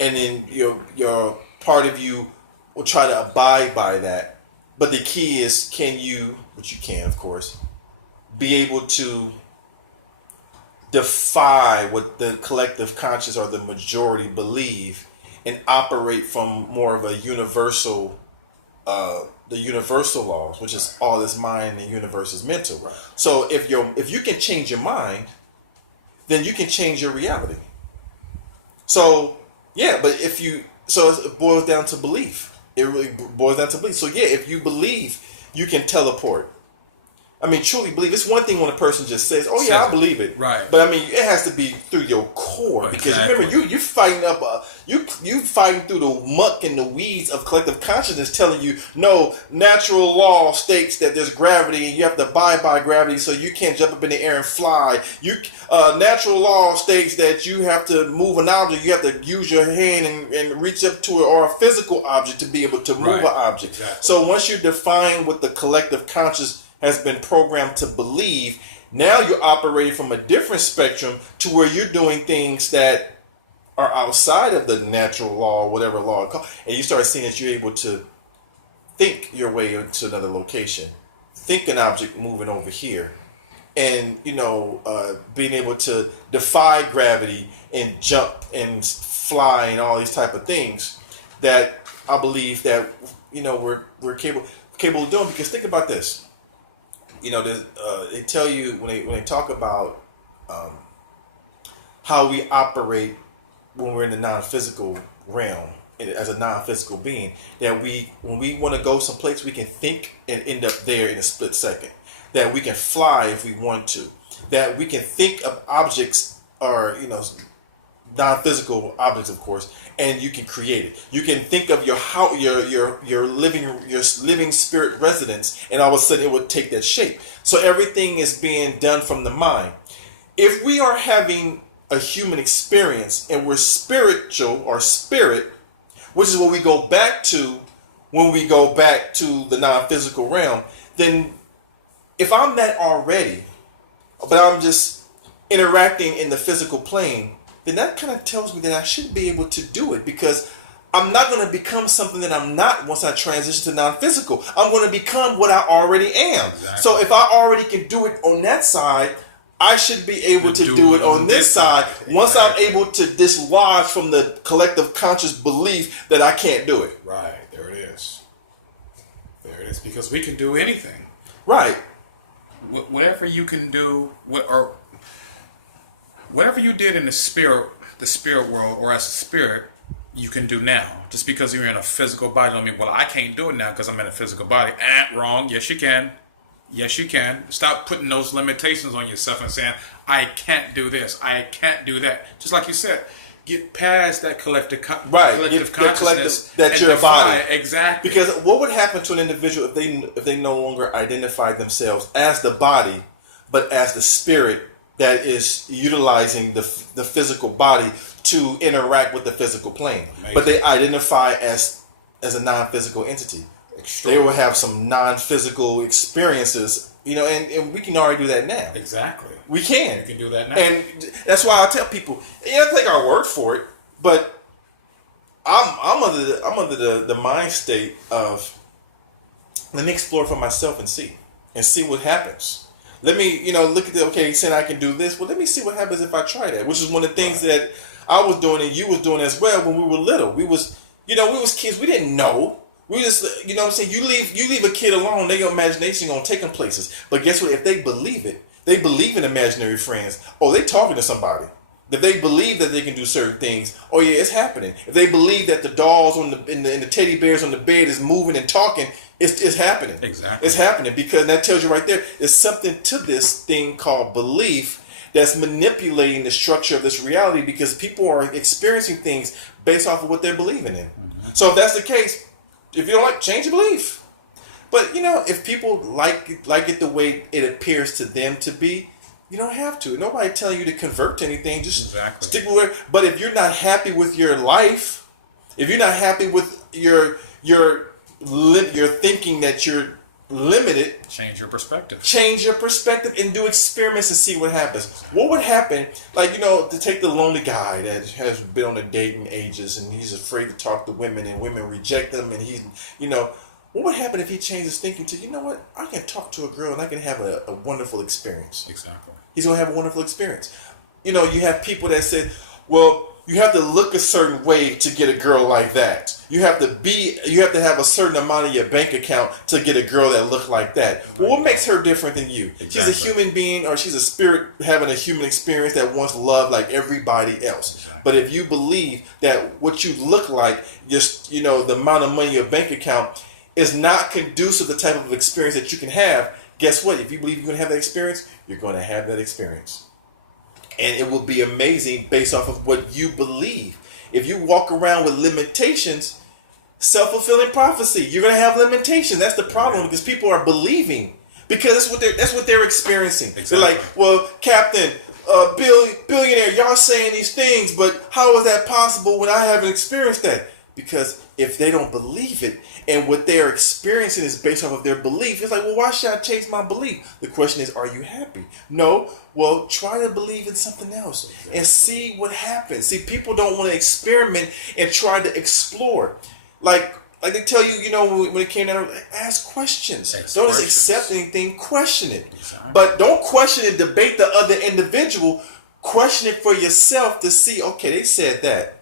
And then your part of you will try to abide by that. But the key is, can you, which you can, of course, be able to defy what the collective conscious or the majority believe and operate from more of a universal the universal laws, which is all is mind and the universe is mental. Right. So if you can change your mind, then you can change your reality. So yeah, but it boils down to belief. It really boils down to belief. So yeah, if you believe you can teleport, I mean, truly believe. It's one thing when a person just says, "Oh yeah, I believe it," right? But I mean, it has to be through your core, because Exactly. remember, you fighting up, you fighting through the muck and the weeds of collective consciousness, telling you, no, natural law states that there's gravity and you have to abide by gravity, so you can't jump up in the air and fly. Natural law states that you have to move an object, you have to use your hand and reach up to it, or a physical object to be able to move an object. Exactly. So once you define what the collective conscious has been programmed to believe, now you're operating from a different spectrum to where you're doing things that are outside of the natural law, whatever law it's called, and you start seeing that you're able to think your way into another location, think an object moving over here, and being able to defy gravity and jump and fly and all these type of things that I believe that we're capable of doing. Because think about this. They tell you when they talk about how we operate when we're in the non-physical realm as a non-physical being, that when we want to go someplace, we can think and end up there in a split second. That we can fly if we want to. That we can think of objects, or non-physical objects, of course, and you can create it. You can think of your house, your living spirit residence, and all of a sudden it would take that shape. So everything is being done from the mind. If we are having a human experience and we're spiritual or spirit, which is what we go back to when we go back to the non-physical realm. Then if I'm that already, but I'm just interacting in the physical plane, then that kind of tells me that I should be able to do it, because I'm not going to become something that I'm not once I transition to non-physical. I'm going to become what I already am. Exactly. So if I already can do it on that side, I should be able to do it on this side. Exactly. Once I'm able to dislodge from the collective conscious belief that I can't do it. Right, there it is. There it is, because we can do anything. Right. Whatever you can do, whatever you did in the spirit world, or as a spirit, you can do now. Just because you're in a physical body don't mean, well, I can't do it now because I'm in a physical body. Wrong. Yes, you can. Yes, you can. Stop putting those limitations on yourself and saying, I can't do this. I can't do that. Just like you said, get past that collective consciousness that you're a body. Exactly. Because what would happen to an individual if they no longer identify themselves as the body, but as the spirit that is utilizing the physical body to interact with the physical plane? Amazing. But they identify as a non-physical entity. They will have some non-physical experiences, and we can already do that now. Exactly. We can. You can do that now. And that's why I tell people, take our word for it, but I'm under the mind state of, let me explore for myself and see what happens. Let me, look at saying I can do this. Well, let me see what happens if I try that, which is one of the things that I was doing and you was doing as well when we were little. We was kids. We didn't know. We just, you leave a kid alone, their imagination gonna take them places. But guess what? If they believe it, they believe in imaginary friends. Oh, they talking to somebody. If they believe that they can do certain things, oh yeah, it's happening. If they believe that the dolls in the teddy bears on the bed is moving and talking, it's happening. Exactly. It's happening, because that tells you right there, there's something to this thing called belief that's manipulating the structure of this reality, because people are experiencing things based off of what they're believing in. Mm-hmm. So if that's the case, if you don't like, change your belief. But if people like it the way it appears to them to be, you don't have to. Nobody telling you to convert to anything. Just stick with it. But if you're not happy with your life, if you're not happy with your thinking that you're limited, change your perspective. Change your perspective and do experiments and see what happens. What would happen, to take the lonely guy that has been on a dating ages and he's afraid to talk to women and women reject him, and he's, what would happen if he changed his thinking to, I can talk to a girl and I can have a wonderful experience. Exactly. He's going to have a wonderful experience. You have people that say, well, you have to look a certain way to get a girl like that. You have to have a certain amount of your bank account to get a girl that look like that. Well, what makes her different than you? Exactly. She's a human being, or she's a spirit having a human experience that wants love like everybody else. Exactly. But if you believe that what you look like, just, the amount of money in your bank account is not conducive to the type of experience that you can have, guess what? If you believe you're going to have that experience, you're going to have that experience. And it will be amazing based off of what you believe. If you walk around with limitations, self-fulfilling prophecy, you're going to have limitations. That's the problem, because people are believing. Because that's what they're experiencing. Exactly. They're like, well, Captain, billionaire, y'all saying these things, but how is that possible when I haven't experienced that? Because if they don't believe it, and what they're experiencing is based off of their belief, it's like, well, why should I change my belief? The question is, are you happy? No. Well, try to believe in something else and see what happens. See, people don't want to experiment and try to explore. Like they tell you, when it came down, ask questions. Don't just accept anything, question it. Exactly. But don't question and debate the other individual. Question it for yourself to see, okay, they said that.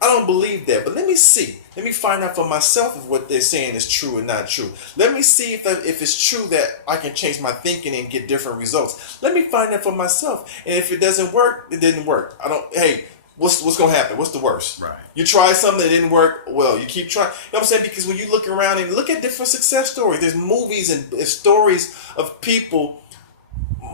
I don't believe that, but let me see. Let me find out for myself if what they're saying is true or not true. Let me see if it's true that I can change my thinking and get different results. Let me find out for myself. And if it doesn't work, it didn't work. What's going to happen? What's the worst? Right. You try something that didn't work, well, you keep trying. You know what I'm saying? Because when you look around and look at different success stories, there's movies and stories of people,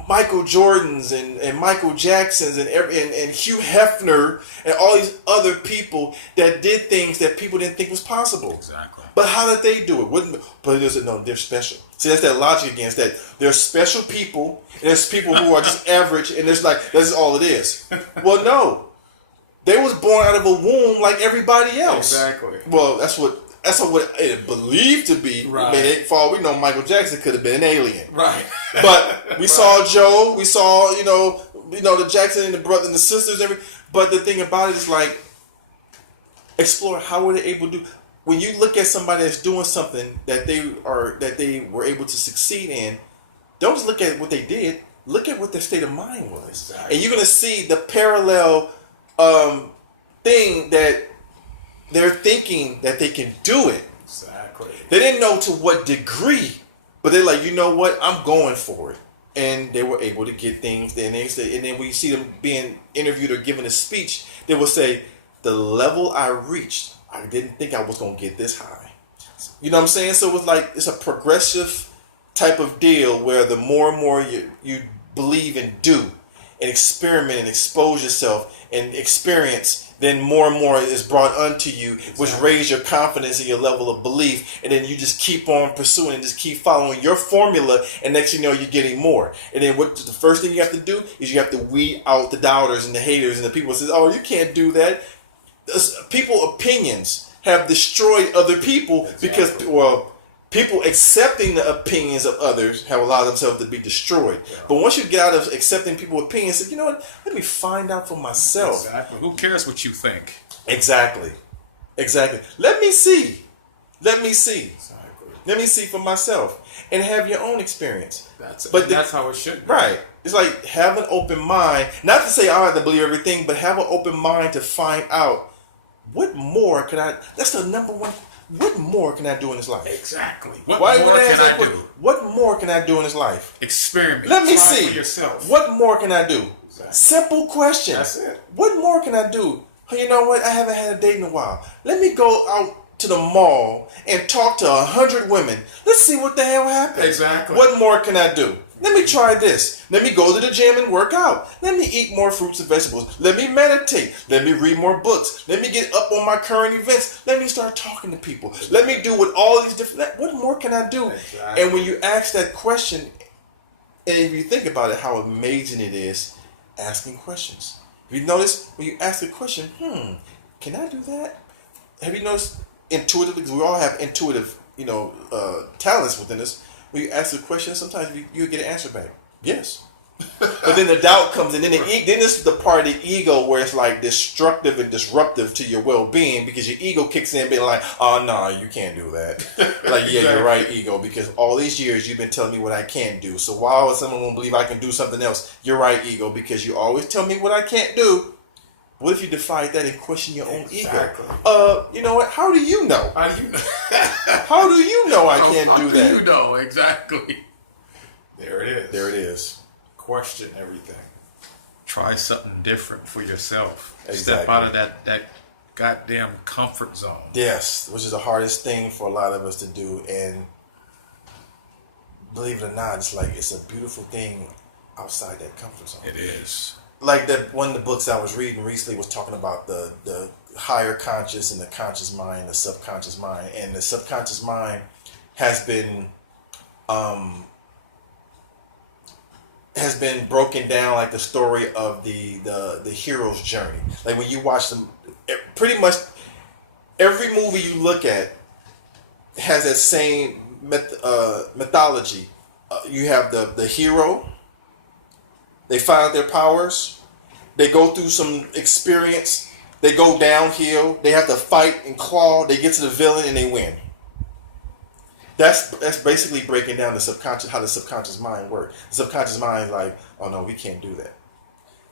Michael Jordans and Michael Jacksons and Hugh Hefner and all these other people that did things that people didn't think was possible. Exactly. But how did they do it? No, they're special. See, that's that logic against that. There's special people, and there's people who are just average, and that's all it is. Well, no. They was born out of a womb like everybody else. Exactly. Well, that's what it believed to be. Right. I mean, for all we know, Michael Jackson could have been an alien. Right. But we saw Joe. We saw the Jackson and the brother and the sisters. But the thing about it is like, explore how were they able to do. When you look at somebody that's doing something that they were able to succeed in, don't just look at what they did. Look at what their state of mind was, exactly. And you're gonna see the parallel thing that they're thinking that they can do it. Exactly. They didn't know to what degree, but they're like, you know what, I'm going for it, and they were able to get things. And they say, and then when you see them being interviewed or giving a speech, they will say, the level I reached, I didn't think I was gonna get this high. You know what I'm saying? So it was like it's a progressive type of deal where the more and more you believe and do and experiment and expose yourself and experience, then more and more is brought unto you, exactly. Which raise your confidence and your level of belief, and then you just keep on pursuing and just keep following your formula, and next you know you're getting more. And then what the first thing you have to do is you have to weed out the doubters and the haters and the people who says, oh, you can't do that. People opinions have destroyed other people, exactly. Because people accepting the opinions of others have allowed themselves to be destroyed. Yeah. But once you get out of accepting people's opinions, say, you know what? Let me find out for myself. Exactly. Who cares what you think? Exactly. Let me see. Exactly. Let me see for myself and have your own experience. That's how it should be. Right. It's like have an open mind. Not to say I have to believe everything, but have an open mind to find out what more can I. That's the number one. What more can I do in this life? Exactly. What more can I do? What more can I do in this life? Experiment. Let me see. For yourself. What more can I do? Exactly. Simple question. That's it. What more can I do? Oh, you know what? I haven't had a date in a while. Let me go out to the mall and talk to 100 women. Let's see what the hell happens. Exactly. What more can I do? Let me try this. Let me go to the gym and work out. Let me eat more fruits and vegetables. Let me meditate. Let me read more books. Let me get up on my current events. Let me start talking to people. Let me do with all these different. What more can I do? Exactly. And when you ask that question, and if you think about it, how amazing it is asking questions. Have you noticed when you ask a question, can I do that? Have you noticed intuitively, because we all have intuitive, talents within us. When you ask a question, sometimes you get an answer back. Yes. But then the doubt comes in. Then this is the part of the ego where it's like destructive and disruptive to your well-being, because your ego kicks in being like, oh, no, you can't do that. Like, yeah, exactly. You're right, ego, because all these years you've been telling me what I can't do. So why would someone want to believe I can do something else? You're right, ego, because you always tell me what I can't do. What if you defy that and question your own ego? You know what? How do you know? How do you know? How do you know I can't do that? How do you know? Exactly. There it is. Question everything. Try something different for yourself. Exactly. Step out of that goddamn comfort zone. Yes, which is the hardest thing for a lot of us to do. And believe it or not, it's a beautiful thing outside that comfort zone. It is. Like that one of the books I was reading recently was talking about the higher conscious and the conscious mind, the subconscious mind. And the subconscious mind has been broken down like the story of the hero's journey. Like when you watch them, pretty much every movie you look at has that same mythology. You have the hero. They find their powers. They go through some experience. They go downhill. They have to fight and claw. They get to the villain and they win. That's basically breaking down the subconscious, how the subconscious mind works. The subconscious mind is like, oh no, we can't do that.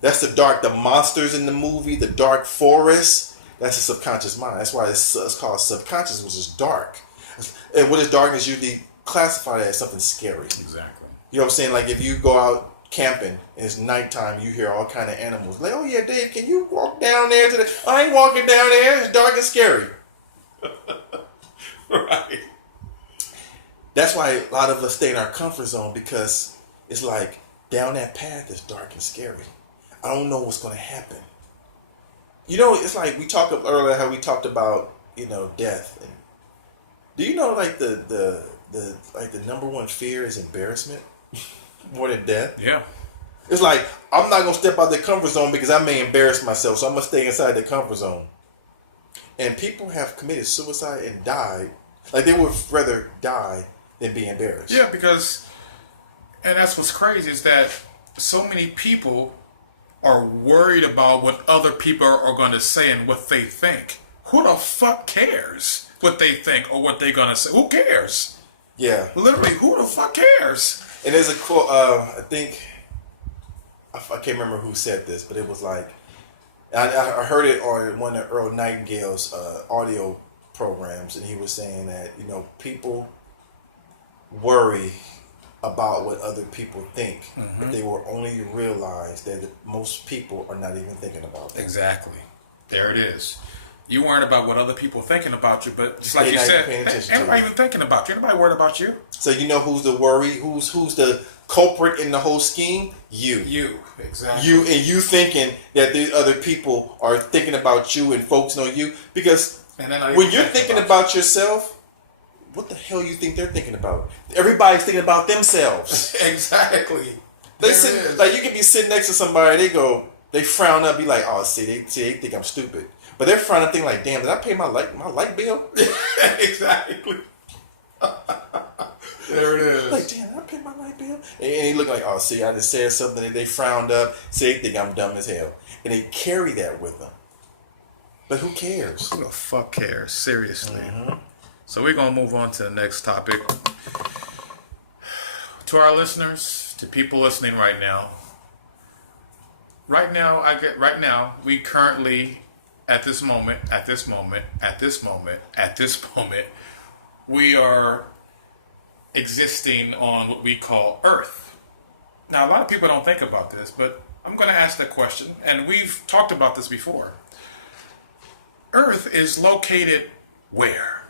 That's the monsters in the movie, the dark forest. That's the subconscious mind. That's why it's called subconscious, which is dark. And what is darkness usually classified as something scary. Exactly. You know what I'm saying? Like if you go out camping and it's nighttime, you hear all kind of animals. Like, oh yeah, Dave, can you walk down there to the? I ain't walking down there. It's dark and scary. Right. That's why a lot of us stay in our comfort zone, because it's like down that path is dark and scary. I don't know what's going to happen. It's like we talked earlier how we talked about death. And do you know like the number one fear is embarrassment more than death? Yeah. It's like, I'm not going to step out the comfort zone because I may embarrass myself, so I'm going to stay inside the comfort zone. And people have committed suicide and died. Like, they would rather die than be embarrassed. Yeah, because, and that's what's crazy, is that so many people are worried about what other people are going to say and what they think. Who the fuck cares what they think or what they're going to say? Who cares? Yeah. Literally, who the fuck cares? And there's a quote, I think, I can't remember who said this, but it was like, I heard it on one of Earl Nightingale's audio programs, and he was saying that, you know, people worry about what other people think, but they will only realize that most people are not even thinking about that. Exactly. There it is. You worried about what other people are thinking about you, but just like you said, ain't nobody even thinking about you. Ain't nobody worried about you. So you know who's the worry? Who's the culprit in the whole scheme? You. You. Exactly. You thinking that the other people are thinking about you and folks know you. Because when you're thinking about yourself, what the hell you think they're thinking about? Everybody's thinking about themselves. Exactly. They sit, like, you can be sitting next to somebody, they frown up, be like, oh, they think I'm stupid. But they're frowning, thinking like, damn, did I pay my light bill? Exactly. There it is. Like, damn, did I pay my light bill? And he look like, oh, see, I just said something, and they frowned up, they think I'm dumb as hell. And they carry that with them. But who cares? Who the fuck cares? Seriously. So we're going to move on to the next topic. To our listeners, to people listening right now, we currently, at this moment, we are existing on what we call Earth. Now, a lot of people don't think about this, but I'm going to ask that question, and we've talked about this before. Earth is located where?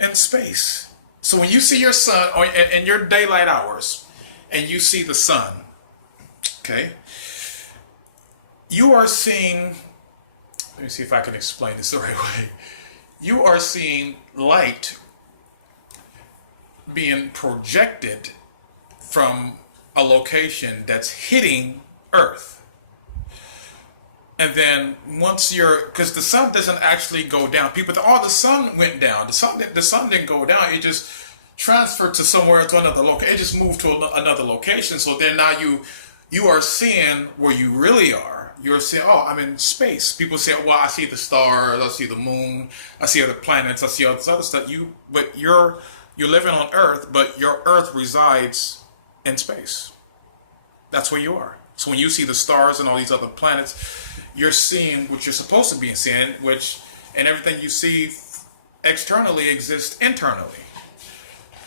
In space. So when you see your sun, or in your daylight hours, and you see the sun, okay, you are seeing, let me see if I can explain this the right way. You are seeing light being projected from a location that's hitting Earth. And then once because the sun doesn't actually go down. People think, oh, the sun went down. The sun didn't go down. It just transferred to somewhere to another location. It just moved to another location. So then now you are seeing where you really are. You're saying, oh, I'm in space. People say, well, I see the stars, I see the moon, I see other planets, I see all this other stuff. But you're living on Earth, but your Earth resides in space. That's where you are. So when you see the stars and all these other planets, you're seeing what you're supposed to be seeing, and everything you see externally exists internally.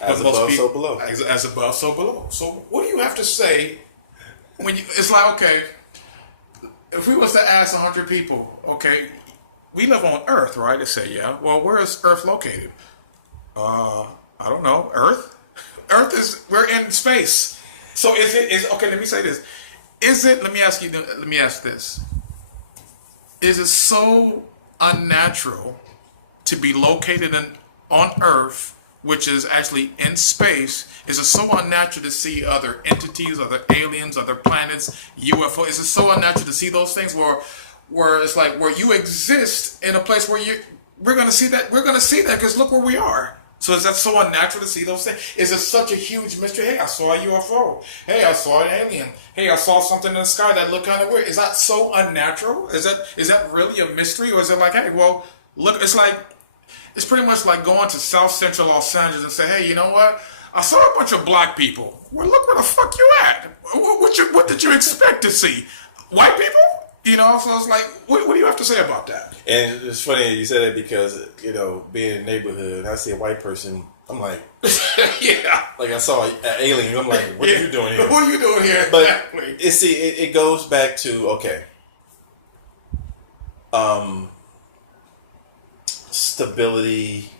As above, so below. As above, so below. So what do you have to say when it's like, okay, if we was to ask 100 people, okay, we live on Earth, right? They say, yeah. Well, where is Earth located? I don't know. Earth? We're in space. So okay, let me say this. Let me ask this. Is it so unnatural to be located on Earth, which is actually in space? Is it so unnatural to see other entities, other aliens, other planets, UFO? Is it so unnatural to see those things where it's like where you exist in a place where we're gonna see that because look where we are. So is that so unnatural to see those things? Is it such a huge mystery? Hey, I saw a UFO. Hey, I saw an alien. Hey, I saw something in the sky that looked kind of weird. Is that so unnatural? Is that really a mystery? Or is it like, hey, well, look, it's pretty much like going to South Central Los Angeles and say, hey, you know what? I saw a bunch of black people. Well, look where the fuck you at. What did you expect to see? White people? You know, so it's like, what do you have to say about that? And it's funny you said that because, you know, being in the neighborhood, I see a white person, I'm like, yeah. Like I saw an alien, I'm like, what are you doing here? What are you doing here? But exactly. it goes back to, okay, stability,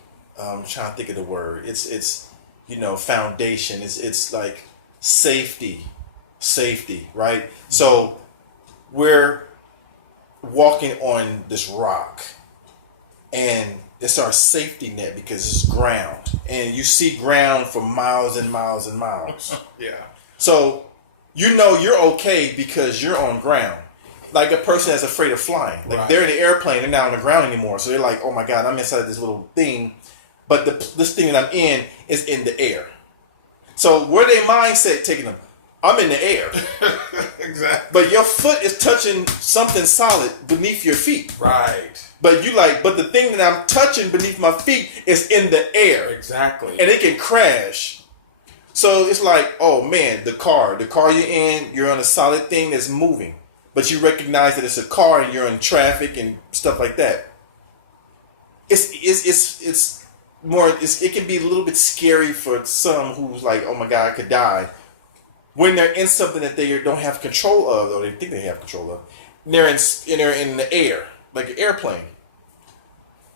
I'm trying to think of the word. It's you know, foundation. It's like safety, right? So we're walking on this rock, and it's our safety net because it's ground, and you see ground for miles and miles and miles. Yeah. So you know you're okay because you're on ground. Like a person that's afraid of flying. Like Right. they're in the airplane, they're not on the ground anymore. So they're like, oh my God, I'm inside this little thing. But this thing that I'm in is in the air. So where their mindset taking them? I'm in the air. Exactly. But your foot is touching something solid beneath your feet. Right. But but the thing that I'm touching beneath my feet is in the air. Exactly. And it can crash. So it's like, oh man, the car you're in, you're on a solid thing that's moving. But you recognize that it's a car and you're in traffic and stuff like that. It's more, it can be a little bit scary for some who's like, oh my God, I could die. When they're in something that they don't have control of, or they think they have control of, and they're in the air, like an airplane.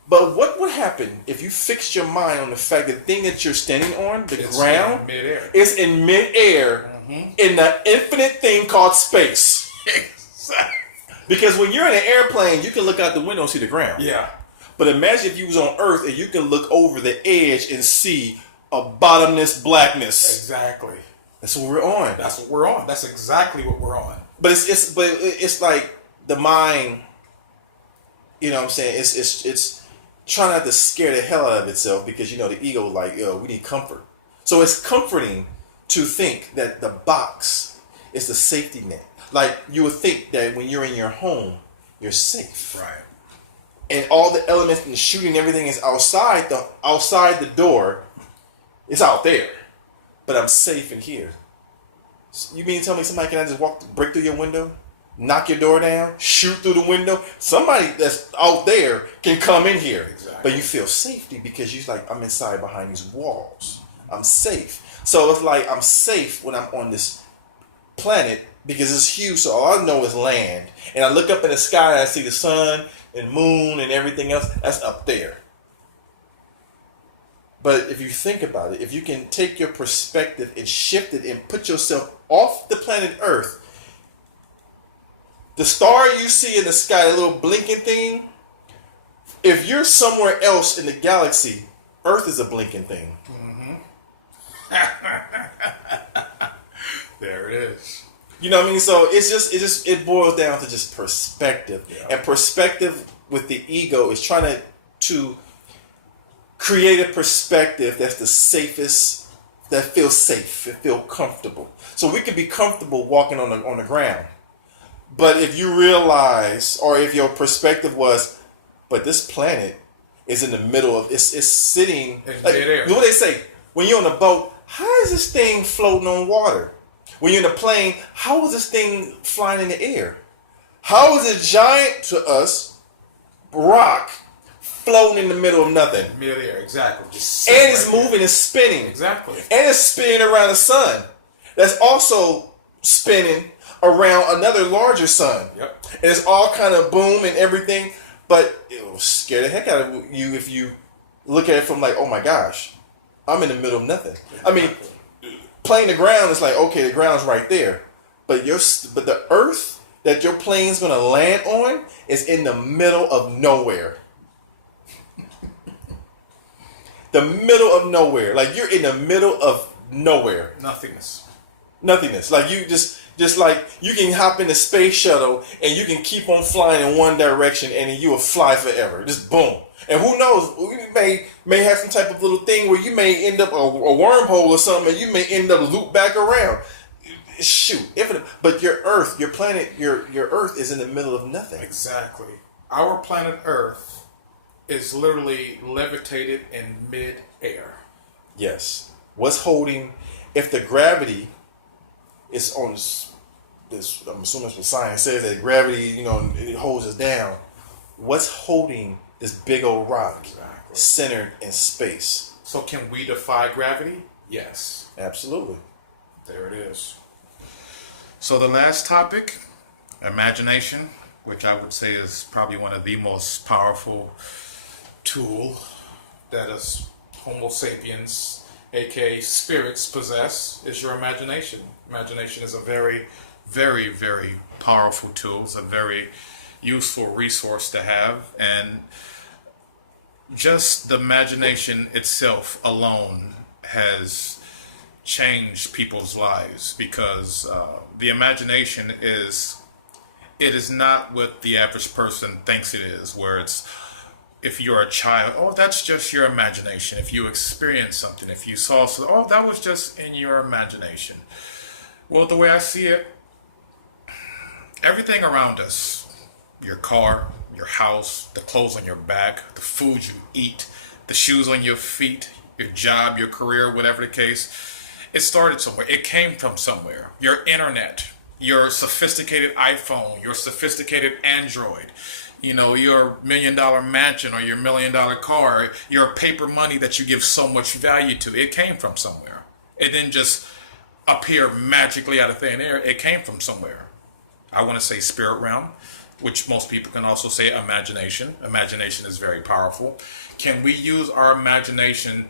But what would happen if you fixed your mind on the fact that the thing that you're standing on, it's ground, in midair. is in midair, in the infinite thing called space. Exactly. Because when you're in an airplane, you can look out the window and see the ground. Yeah. But imagine if you was on Earth and you can look over the edge and see a bottomless blackness. Exactly. That's what we're on. That's what we're on. That's exactly what we're on. But it's like the mind. You know what I'm saying? It's trying not to scare the hell out of itself because the ego like, yo, we need comfort. So it's comforting to think that the box is the safety net. Like you would think that when you're in your home, you're safe. Right. And all the elements and the shooting, everything is outside the door. It's out there, but I'm safe in here. You mean to tell me somebody can just break through your window, knock your door down, shoot through the window? Somebody that's out there can come in here, Exactly. but you feel safety because you're like, I'm inside behind these walls. I'm safe. So it's like I'm safe when I'm on this planet because it's huge. So all I know is land, and I look up in the sky and I see the sun and moon and everything else. That's up there. But if you think about it, if you can take your perspective and shift it and put yourself off the planet Earth, the star you see in the sky, a little blinking thing, if you're somewhere else in the galaxy, Earth is a blinking thing. There it is. You know what I mean? So it boils down to just perspective. Yeah. And perspective with the ego is trying to create a perspective that's the safest, that feels safe, it feels comfortable. So we can be comfortable walking on the ground. But if you realize, or if your perspective was, but this planet is in the middle of, it's sitting in like, midair. you know what they say? When you're on a boat, how is this thing floating on water? When you're in a plane, how is this thing flying in the air? How is a giant to us rock floating in the middle of nothing? Midair, exactly. Just And it's right moving and spinning. Exactly. And it's spinning around the sun. That's also spinning around another larger sun. Yep. And it's all kind of boom and everything. But it will scare the heck out of you if you look at it from like, oh my gosh, I'm in the middle of nothing. I mean, playing the ground is like, okay, the ground's right there. But the earth that your plane's going to land on is in the middle of nowhere. The middle of nowhere. Like you're in the middle of nowhere. Nothingness. Nothingness. Like you just like you can hop in the space shuttle and you can keep on flying in one direction and you will fly forever. Just boom. And who knows? You may have some type of little thing where you may end up a wormhole or something, and you may end up loop back around. Shoot, but your Earth, your planet, your Earth is in the middle of nothing. Exactly. Our planet Earth is literally levitated in mid-air. Yes. What's holding? If the gravity is on this, I'm assuming that's what science says, that gravity, it holds us down. What's holding this big old rock centered in space? So can we defy gravity? Yes. Absolutely. There it is. So the last topic, imagination, which I would say is probably one of the most powerful tool that us Homo sapiens, aka spirits, possess, is your imagination. Imagination is a very, very, very powerful tool. It's a very useful resource to have, and just the imagination itself alone has changed people's lives because the imagination is not what the average person thinks it is, where it's, if you're a child, oh, that's just your imagination. If you experience something, if you saw something, oh, that was just in your imagination. Well, the way I see it, everything around us, your car, your house, the clothes on your back, the food you eat, the shoes on your feet, your job, your career, whatever the case, it started somewhere. It came from somewhere. Your internet, your sophisticated iPhone, your sophisticated Android, your $1 million mansion or your $1 million car, your paper money that you give so much value to, it came from somewhere. It didn't just appear magically out of thin air. It came from somewhere. I want to say spirit realm, which most people can also say imagination. Imagination is very powerful. Can we use our imagination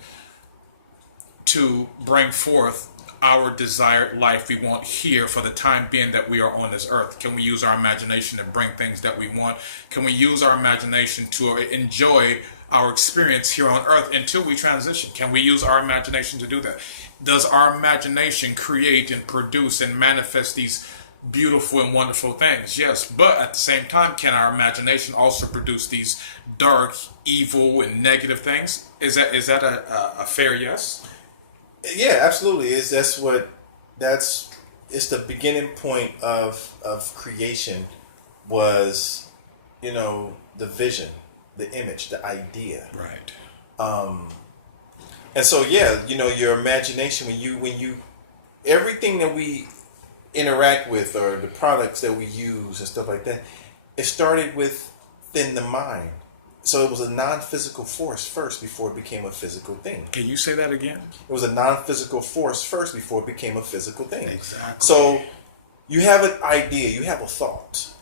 to bring forth our desired life we want here for the time being that we are on this earth? Can we use our imagination to bring things that we want? Can we use our imagination to enjoy our experience here on earth until we transition? Can we use our imagination to do that? Does our imagination create and produce and manifest these beautiful and wonderful things? Yes, but at the same time, can our imagination also produce these dark, evil, and negative things? Is that a fair yes? Yeah, absolutely. It's the beginning point of creation was, the vision, the image, the idea. Right. And so your imagination, when you everything that we interact with or the products that we use and stuff like that, it started within the mind. So it was a non-physical force first before it became a physical thing. Can you say that again? It was a non-physical force first before it became a physical thing. Exactly. So you have an idea, you have a thought,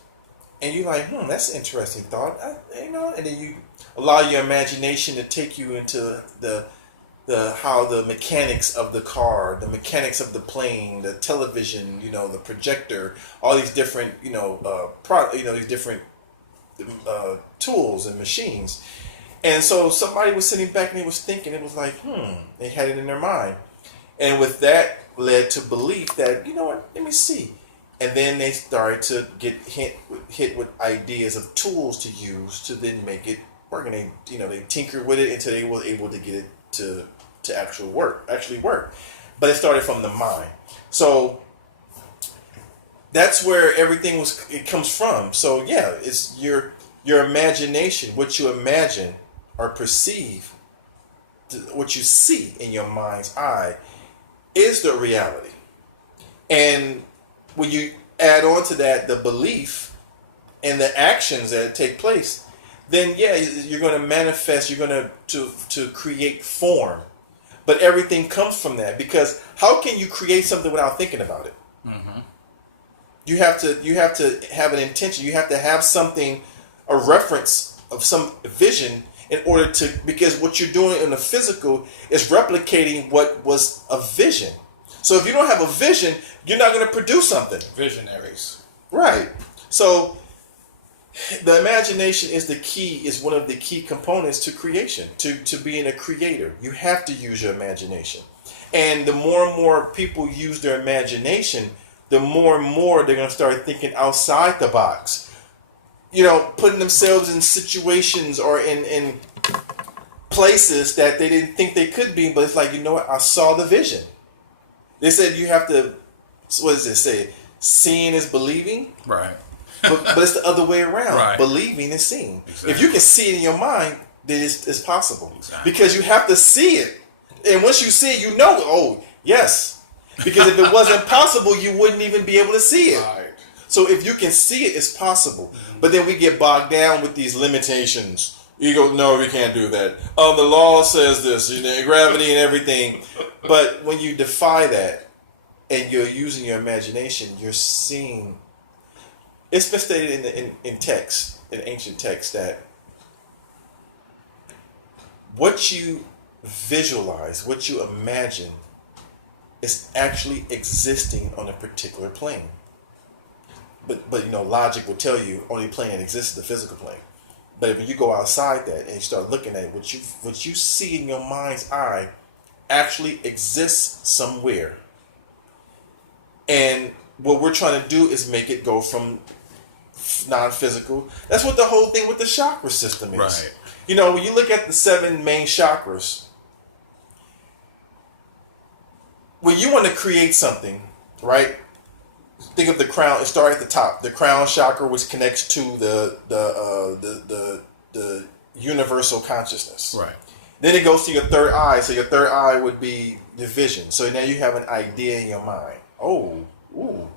and you're like, that's an interesting thought, and then you allow your imagination to take you into the how the mechanics of the car, the mechanics of the plane, the television, the projector, all these different, these different tools and machines. And so somebody was sitting back and they was thinking, it was like, they had it in their mind. And with that led to belief that, let me see. And then they started to get hit with ideas of tools to use to then make it work. And they tinkered with it until they were able to get it to actually work. But it started from the mind. So that's where everything comes from. So yeah, it's your imagination, what you imagine or perceive, what you see in your mind's eye is the reality. And when you add on to that the belief and the actions that take place, then yeah, you're going to manifest, you're going to create form. But everything comes from that, because how can you create something without thinking about it? Mm-hmm. You have to have an intention. You have to have something, a reference of some vision in order to, because what you're doing in the physical is replicating what was a vision. So if you don't have a vision, you're not going to produce something. Visionaries. Right. So the imagination is one of the key components to creation, to being a creator. You have to use your imagination. And the more and more people use their imagination, the more and more they're going to start thinking outside the box. Putting themselves in situations or in places that they didn't think they could be, but it's like, what? I saw the vision. They said you have to, what does it say? Seeing is believing. Right. but it's the other way around. Right. Believing is seeing. Exactly. If you can see it in your mind, then it's possible. Exactly. Because you have to see it. And once you see it, oh, yes. Because if it wasn't possible, you wouldn't even be able to see it. Right. So if you can see it, it's possible. Mm-hmm. But then we get bogged down with these limitations. You go, no, we can't do that. Oh, the law says this, gravity and everything. But when you defy that and you're using your imagination, you're seeing. It's been stated in text, in ancient text, that what you visualize, what you imagine, is actually existing on a particular plane. But logic will tell you only plane exists the physical plane. But if you go outside that and you start looking at it, what you see in your mind's eye actually exists somewhere. And what we're trying to do is make it go from non-physical. That's what the whole thing with the chakra system is. Right. You know, when you look at the 7 main chakras, when you want to create something, right? Think of the crown. It starts at the top. The crown chakra, which connects to the universal consciousness. Right. Then it goes to your third eye. So your third eye would be the vision. So now you have an idea in your mind. Oh, ooh.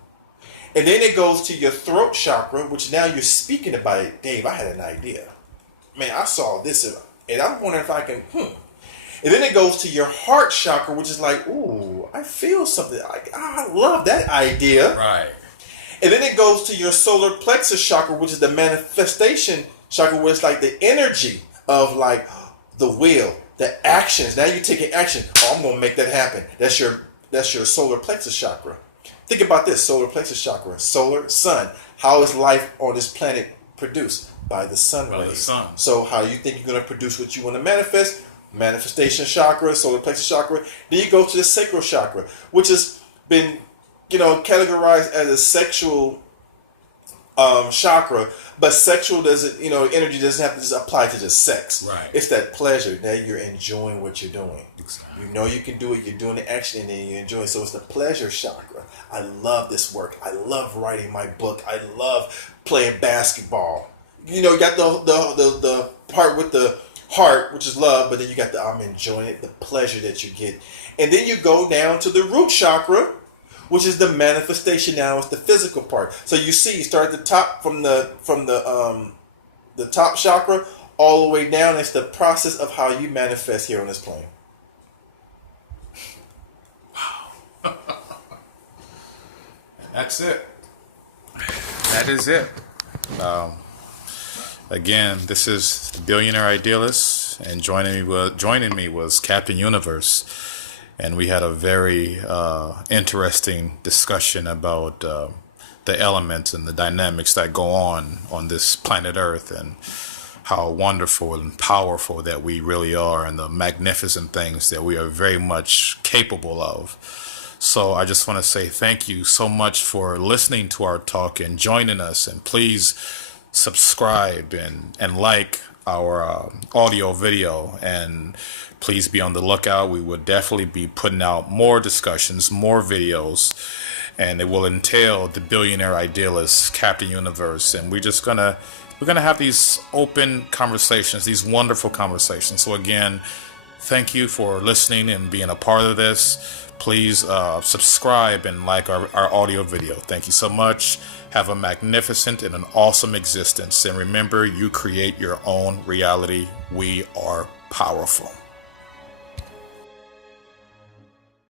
And then it goes to your throat chakra, which now you're speaking about it. Dave, I had an idea. Man, I saw this, and I'm wondering if I can, And then it goes to your heart chakra, which is like, ooh, I feel something. I love that idea. Right. And then it goes to your solar plexus chakra, which is the manifestation chakra, where it's like the energy of like the will, the actions. Now you're taking action. Oh, I'm going to make that happen. That's your solar plexus chakra. Think about this, solar plexus chakra, solar, sun. How is life on this planet produced? By the sun rays. By the sun. So how you think you're going to produce what you want to manifest? Manifestation chakra, solar plexus chakra. Then you go to the sacral chakra, which has been, categorized as a sexual chakra, but sexual doesn't, energy doesn't have to just apply to just sex. Right. It's that pleasure that you're enjoying what you're doing. Exactly. You know you can do it. You're doing the action, and then you enjoy it. So it's the pleasure chakra. I love this work. I love writing my book. I love playing basketball. You got the part with the heart, which is love, but then you got I'm enjoying it, the pleasure that you get. And then you go down to the root chakra, which is the manifestation. Now it's the physical part. So you see, you start at the top from the top chakra all the way down. It's the process of how you manifest here on this plane. Wow. That's it. That is it. Again, this is the Billionaire Idealist, and joining me was Captain Universe, and we had a very interesting discussion about the elements and the dynamics that go on this planet Earth, and how wonderful and powerful that we really are, and the magnificent things that we are very much capable of. So I just want to say thank you so much for listening to our talk and joining us, and please subscribe and like our audio video, and please be on the lookout. We will definitely be putting out more discussions, more videos, and it will entail the Billionaire Idealist, Captain Universe, and we're gonna have these open conversations, these wonderful conversations. So again, thank you for listening and being a part of this. Please subscribe and like our audio video. Thank you so much. Have a magnificent and an awesome existence. And remember, you create your own reality. We are powerful.